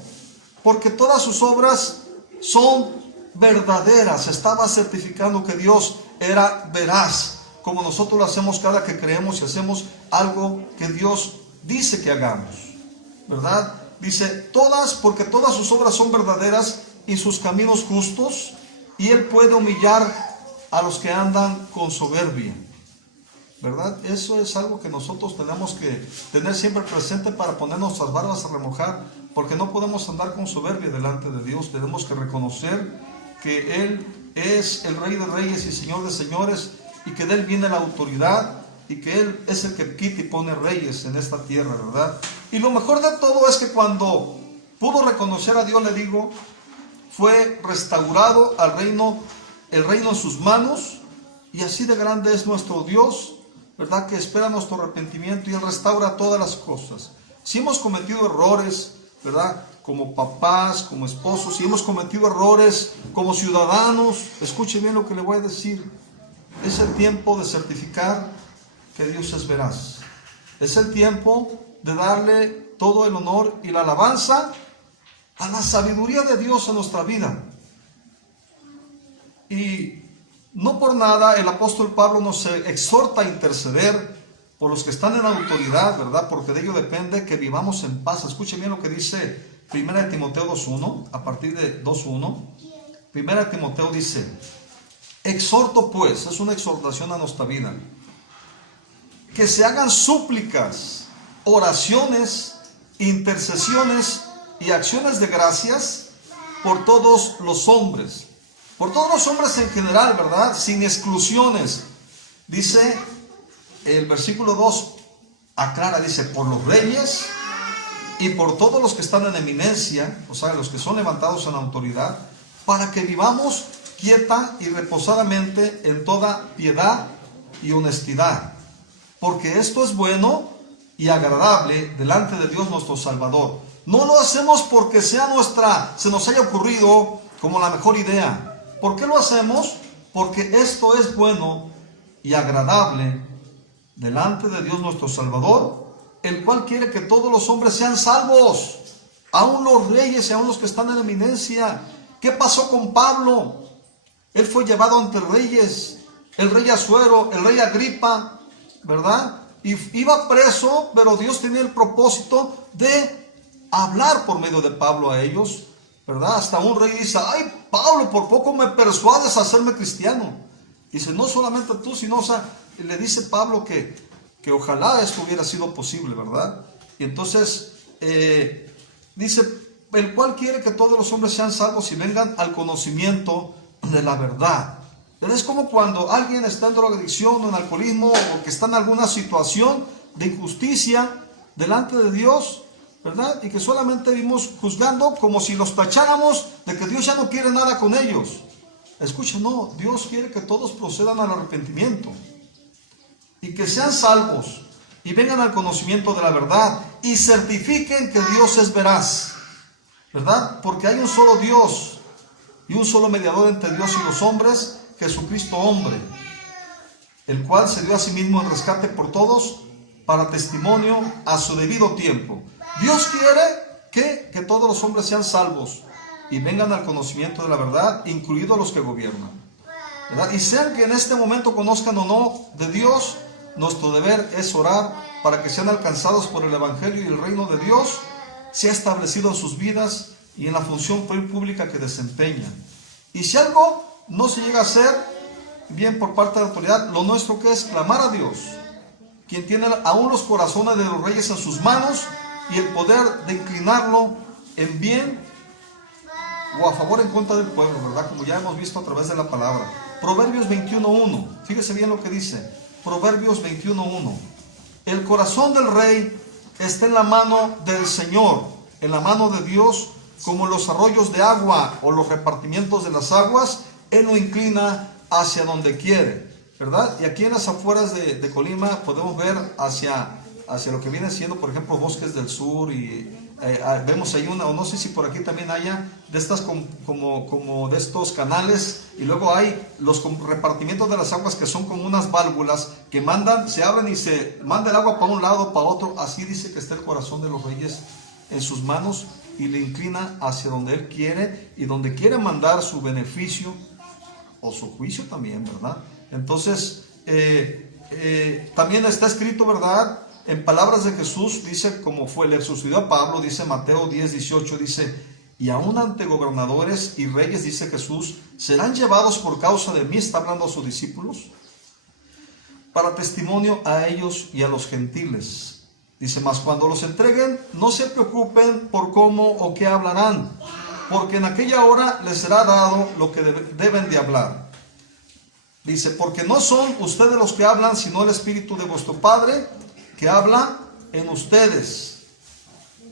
porque todas sus obras son verdaderas. Estaba certificando que Dios era veraz, como nosotros lo hacemos cada que creemos y hacemos algo que Dios dice que hagamos, ¿verdad? Dice, porque todas sus obras son verdaderas y sus caminos justos, y Él puede humillar a los que andan con soberbia, ¿verdad? Eso es algo que nosotros tenemos que tener siempre presente para poner nuestras barbas a remojar, porque no podemos andar con soberbia delante de Dios. Tenemos que reconocer que Él es el Rey de Reyes y Señor de Señores, y que de Él viene la autoridad, y que Él es el que quita y pone reyes en esta tierra, ¿verdad? Y lo mejor de todo es que cuando pudo reconocer a Dios, le digo, fue restaurado el reino en sus manos, y así de grande es nuestro Dios, ¿verdad? Que espera nuestro arrepentimiento y Él restaura todas las cosas. Si hemos cometido errores, ¿verdad? Como papás, como esposos, si hemos cometido errores como ciudadanos, escuche bien lo que le voy a decir. Es el tiempo de certificar que Dios es veraz. Es el tiempo de darle todo el honor y la alabanza a la sabiduría de Dios en nuestra vida. Y no por nada el apóstol Pablo nos exhorta a interceder por los que están en autoridad, ¿verdad? Porque de ello depende que vivamos en paz. Escuchen bien lo que dice 1 Timoteo 2.1, a partir de 2.1. 1 Timoteo dice, exhorto pues, es una exhortación a nuestra vida, que se hagan súplicas, oraciones, intercesiones y acciones de gracias por todos los hombres en general, ¿verdad? Sin exclusiones. Dice el versículo 2, aclara, dice, por los reyes y por todos los que están en eminencia, o sea, los que son levantados en autoridad, para que vivamos quieta y reposadamente en toda piedad y honestidad, porque esto es bueno y agradable delante de Dios nuestro Salvador. No lo hacemos porque se nos haya ocurrido como la mejor idea. ¿Por qué lo hacemos? Porque esto es bueno y agradable delante de Dios nuestro Salvador, el cual quiere que todos los hombres sean salvos, aun los reyes y aun los que están en eminencia. ¿Qué pasó con Pablo? Él fue llevado ante reyes, el rey Asuero, el rey Agripa, ¿verdad? Y iba preso, pero Dios tenía el propósito de hablar por medio de Pablo a ellos, ¿verdad? Hasta un rey dice, ay, Pablo, por poco me persuades a hacerme cristiano. Dice, no solamente tú, sino, le dice Pablo que ojalá esto hubiera sido posible, ¿verdad? Y entonces, dice, el cual quiere que todos los hombres sean salvos y vengan al conocimiento de la verdad. Pero es como cuando alguien está en drogadicción o en alcoholismo o que está en alguna situación de injusticia delante de Dios, ¿verdad? Y que solamente vimos juzgando como si los tacháramos de que Dios ya no quiere nada con ellos. Escucha, no, Dios quiere que todos procedan al arrepentimiento y que sean salvos y vengan al conocimiento de la verdad y certifiquen que Dios es veraz, ¿verdad? Porque hay un solo Dios y un solo mediador entre Dios y los hombres, Jesucristo hombre, el cual se dio a sí mismo en rescate por todos para testimonio a su debido tiempo. Dios quiere que todos los hombres sean salvos y vengan al conocimiento de la verdad, incluidos los que gobiernan, ¿verdad? Y sean que en este momento conozcan o no de Dios, nuestro deber es orar para que sean alcanzados por el Evangelio y el reino de Dios sea establecido en sus vidas y en la función pública que desempeñan. Y si algo no se llega a hacer bien por parte de la autoridad, lo nuestro que es clamar a Dios, quien tiene aún los corazones de los reyes en sus manos y el poder de inclinarlo en bien o a favor o en contra del pueblo, ¿verdad? Como ya hemos visto a través de la palabra. Proverbios 21.1, fíjese bien lo que dice. Proverbios 21.1. El corazón del rey está en la mano del Señor, en la mano de Dios, como los arroyos de agua o los repartimientos de las aguas, Él lo inclina hacia donde quiere, ¿verdad? Y aquí en las afueras de Colima podemos ver hacia lo que viene siendo, por ejemplo, Bosques del Sur, y vemos ahí o no sé si por aquí también haya de estas como de estos canales, y luego hay los repartimientos de las aguas que son como unas válvulas que se abren y se manda el agua para un lado, para otro. Así dice que está el corazón de los reyes en sus manos y le inclina hacia donde Él quiere y donde quiere mandar su beneficio o su juicio también, ¿verdad? Entonces, también está escrito, ¿verdad? En palabras de Jesús, dice, como le sucedió a Pablo, dice Mateo 10:18, dice, y aún ante gobernadores y reyes, dice Jesús, serán llevados por causa de mí, está hablando a sus discípulos, para testimonio a ellos y a los gentiles. Dice, mas cuando los entreguen, no se preocupen por cómo o qué hablarán, porque en aquella hora les será dado lo que deben de hablar. Dice, porque no son ustedes los que hablan, sino el Espíritu de vuestro Padre, que habla en ustedes.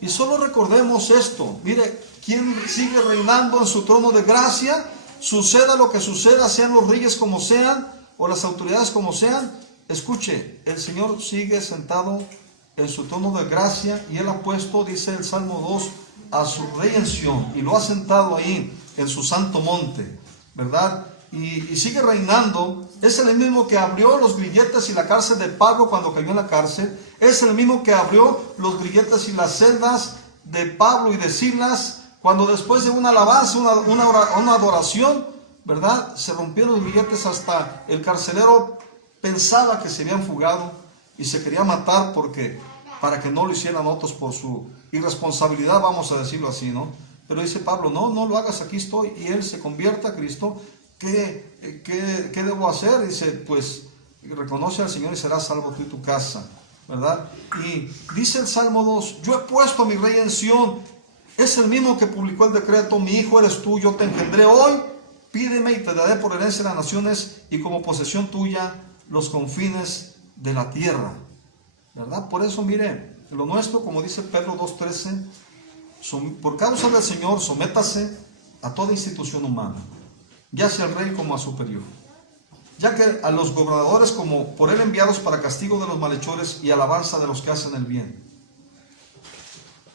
Y solo recordemos esto. Mire, ¿quién sigue reinando en su trono de gracia? Suceda lo que suceda, sean los reyes como sean, o las autoridades como sean. Escuche, el Señor sigue sentado en su trono de gracia, y Él ha puesto, dice el Salmo 2, a su rey en Sión, y lo ha sentado ahí, en su santo monte, ¿verdad? Y sigue reinando. Es el mismo que abrió los grilletes y la cárcel de Pablo cuando cayó en la cárcel. Es el mismo que abrió los grilletes y las celdas de Pablo y de Silas cuando después de una alabanza, una adoración, ¿verdad? Se rompieron los grilletes, hasta el carcelero pensaba que se habían fugado y se quería matar para que no lo hicieran otros por su irresponsabilidad, vamos a decirlo así, ¿no? Pero dice Pablo, no lo hagas, aquí estoy. Y él se convierte a Cristo. ¿Qué debo hacer? Dice, pues reconoce al Señor y serás salvo tú y tu casa, ¿verdad? Y dice el Salmo 2, yo he puesto a mi rey en Sión. Es el mismo que publicó el decreto, mi hijo eres tú, yo te engendré hoy, pídeme y te daré por herencia de las naciones y como posesión tuya los confines de la tierra, ¿verdad? Por eso, mire, lo nuestro, como dice Pedro 2:13, por causa del Señor, sométase a toda institución humana, ya sea al rey como a superior. ya que a los gobernadores como por él enviados para castigo de los malhechores y alabanza de los que hacen el bien.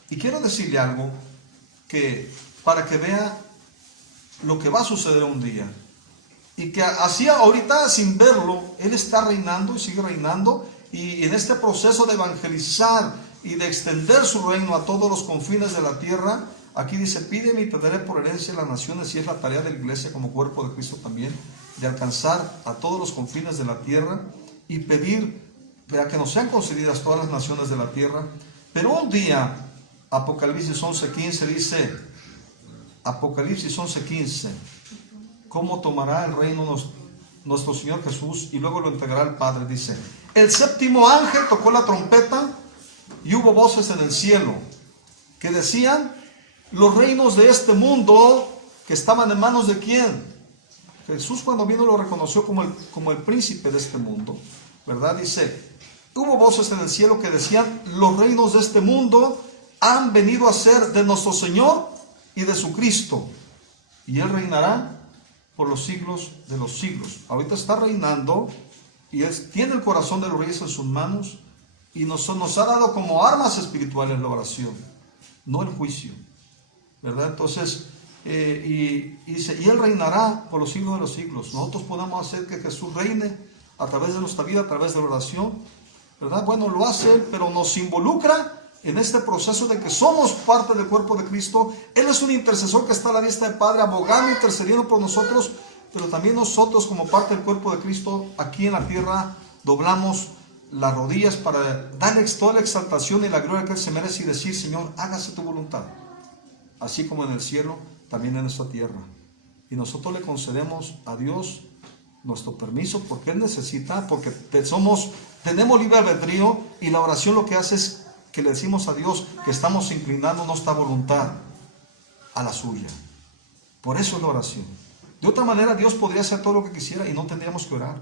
Y quiero decirle algo que para que vea lo que va a suceder un día. Y que así ahorita sin verlo, Él está reinando y sigue reinando. Y en este proceso de evangelizar y de extender su reino a todos los confines de la tierra, aquí dice, pídeme y te daré por herencia las naciones, y es la tarea de la iglesia como cuerpo de Cristo también, de alcanzar a todos los confines de la tierra y pedir para que nos sean concedidas todas las naciones de la tierra. Pero un día, Apocalipsis 11:15 dice, Apocalipsis 11:15, ¿cómo tomará el reino nuestro Señor Jesús y luego lo entregará al Padre? Dice, el séptimo ángel tocó la trompeta y hubo voces en el cielo que decían, los reinos de este mundo que estaban en manos de ¿quién? Jesús cuando vino lo reconoció como el príncipe de este mundo, ¿verdad? Dice, hubo voces en el cielo que decían, los reinos de este mundo han venido a ser de nuestro Señor y de su Cristo, y Él reinará por los siglos de los siglos. Ahorita está reinando y tiene el corazón de los reyes en sus manos, y nos ha dado como armas espirituales la oración, no el juicio, ¿verdad? Entonces, dice, y Él reinará por los siglos de los siglos. Nosotros podemos hacer que Jesús reine a través de nuestra vida, a través de la oración, ¿verdad? Bueno, lo hace Él, pero nos involucra en este proceso de que somos parte del cuerpo de Cristo. Él es un intercesor que está a la diestra del Padre, abogando, intercediendo por nosotros, pero también nosotros como parte del cuerpo de Cristo, aquí en la tierra, doblamos las rodillas para darle toda la exaltación y la gloria que Él se merece y decir, Señor, hágase tu voluntad, así como en el cielo, también en esta tierra. Y nosotros le concedemos a Dios nuestro permiso, porque Él necesita, porque tenemos libre albedrío, y la oración lo que hace es que le decimos a Dios que estamos inclinando nuestra voluntad a la suya. Por eso es la oración. De otra manera Dios podría hacer todo lo que quisiera y no tendríamos que orar.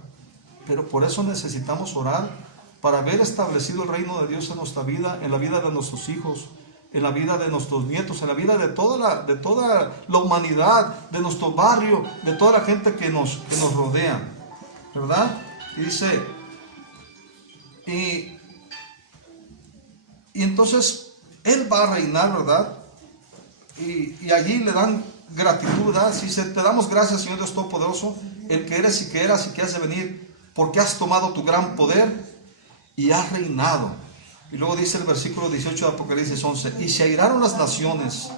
Pero por eso necesitamos orar, para ver establecido el reino de Dios en nuestra vida, en la vida de nuestros hijos, en la vida de nuestros nietos, en la vida de toda la humanidad, de nuestro barrio, de toda la gente que nos rodea, ¿verdad? Y dice, y entonces Él va a reinar, ¿verdad? Y allí le dan gratitud, ¿verdad? Si te damos gracias, Señor Dios Todopoderoso, el que eres y que eras y que has de venir, porque has tomado tu gran poder y has reinado. Y luego dice el versículo 18 de Apocalipsis 11, y se airaron las naciones,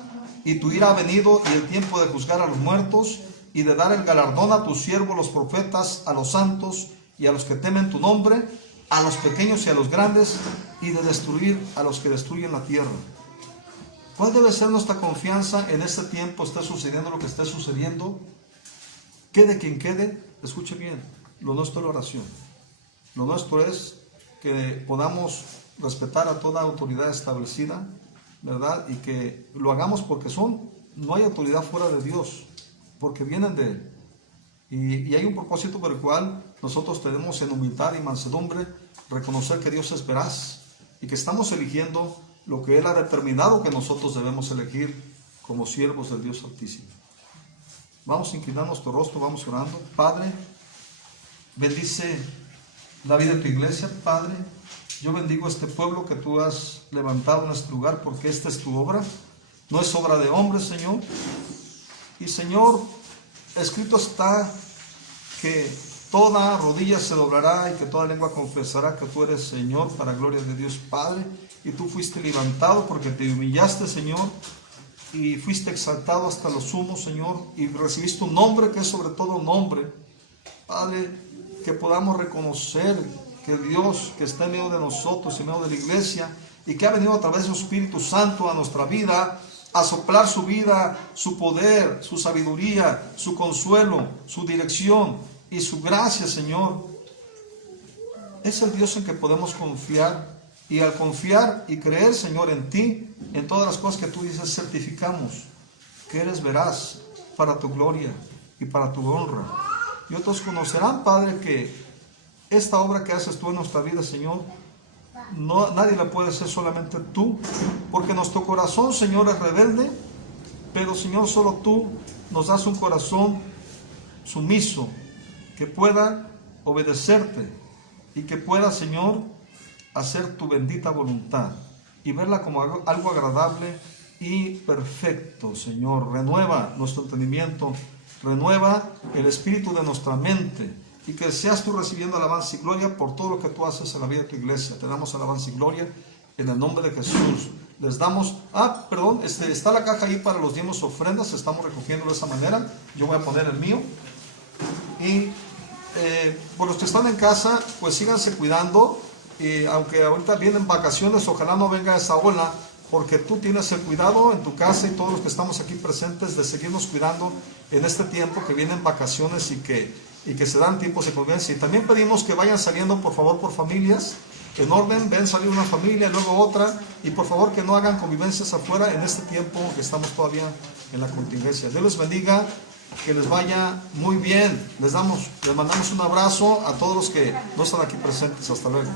y tu ira ha venido, y el tiempo de juzgar a los muertos, y de dar el galardón a tus siervos los profetas, a los santos, y a los que temen tu nombre, a los pequeños y a los grandes, y de destruir a los que destruyen la tierra. ¿Cuál debe ser nuestra confianza en este tiempo? Esté sucediendo lo que esté sucediendo, quede quien quede. Escuche bien, lo nuestro es la oración. Lo nuestro es que podamos respetar a toda autoridad establecida, ¿verdad? Y que lo hagamos porque no hay autoridad fuera de Dios, porque vienen de Él. Y hay un propósito por el cual nosotros tenemos en humildad y mansedumbre reconocer que Dios es veraz y que estamos eligiendo lo que Él ha determinado que nosotros debemos elegir como siervos del Dios Altísimo. Vamos a inclinar nuestro rostro, vamos orando. Padre, bendice la vida de tu iglesia, Padre. Yo bendigo a este pueblo que tú has levantado en este lugar, porque esta es tu obra. No es obra de hombres, Señor. Y Señor, escrito está que toda rodilla se doblará y que toda lengua confesará que tú eres Señor, para gloria de Dios Padre. Y tú fuiste levantado porque te humillaste, Señor, y fuiste exaltado hasta lo sumo, Señor, y recibiste un nombre que es sobre todo nombre. Padre, que podamos reconocer que Dios que está en medio de nosotros, en medio de la iglesia, y que ha venido a través de su Espíritu Santo a nuestra vida, a soplar su vida, su poder, su sabiduría, su consuelo, su dirección y su gracia, Señor. Es el Dios en que podemos confiar, y al confiar y creer, Señor, en ti, en todas las cosas que tú dices, certificamos que eres veraz para tu gloria y para tu honra. Y otros conocerán, Padre, que esta obra que haces tú en nuestra vida, Señor, nadie la puede hacer, solamente tú, porque nuestro corazón, Señor, es rebelde, pero, Señor, solo tú nos das un corazón sumiso que pueda obedecerte y que pueda, Señor, hacer tu bendita voluntad y verla como algo agradable y perfecto, Señor. Renueva nuestro entendimiento, renueva el espíritu de nuestra mente, y que seas tú recibiendo alabanza y gloria por todo lo que tú haces en la vida de tu iglesia. Te damos alabanza y gloria en el nombre de Jesús. Les damos, está la caja ahí para los diezmos ofrendas, estamos recogiendo de esa manera. Yo voy a poner el mío. Y por los que están en casa, pues síganse cuidando. Aunque ahorita vienen vacaciones, ojalá no venga esa ola, porque tú tienes el cuidado en tu casa y todos los que estamos aquí presentes de seguirnos cuidando en este tiempo que vienen vacaciones y que se dan tiempos de convivencia. Y también pedimos que vayan saliendo, por favor, por familias, en orden, ven salir una familia, luego otra, y por favor que no hagan convivencias afuera en este tiempo que estamos todavía en la contingencia. Dios les bendiga, que les vaya muy bien. Les mandamos un abrazo a todos los que no están aquí presentes. Hasta luego.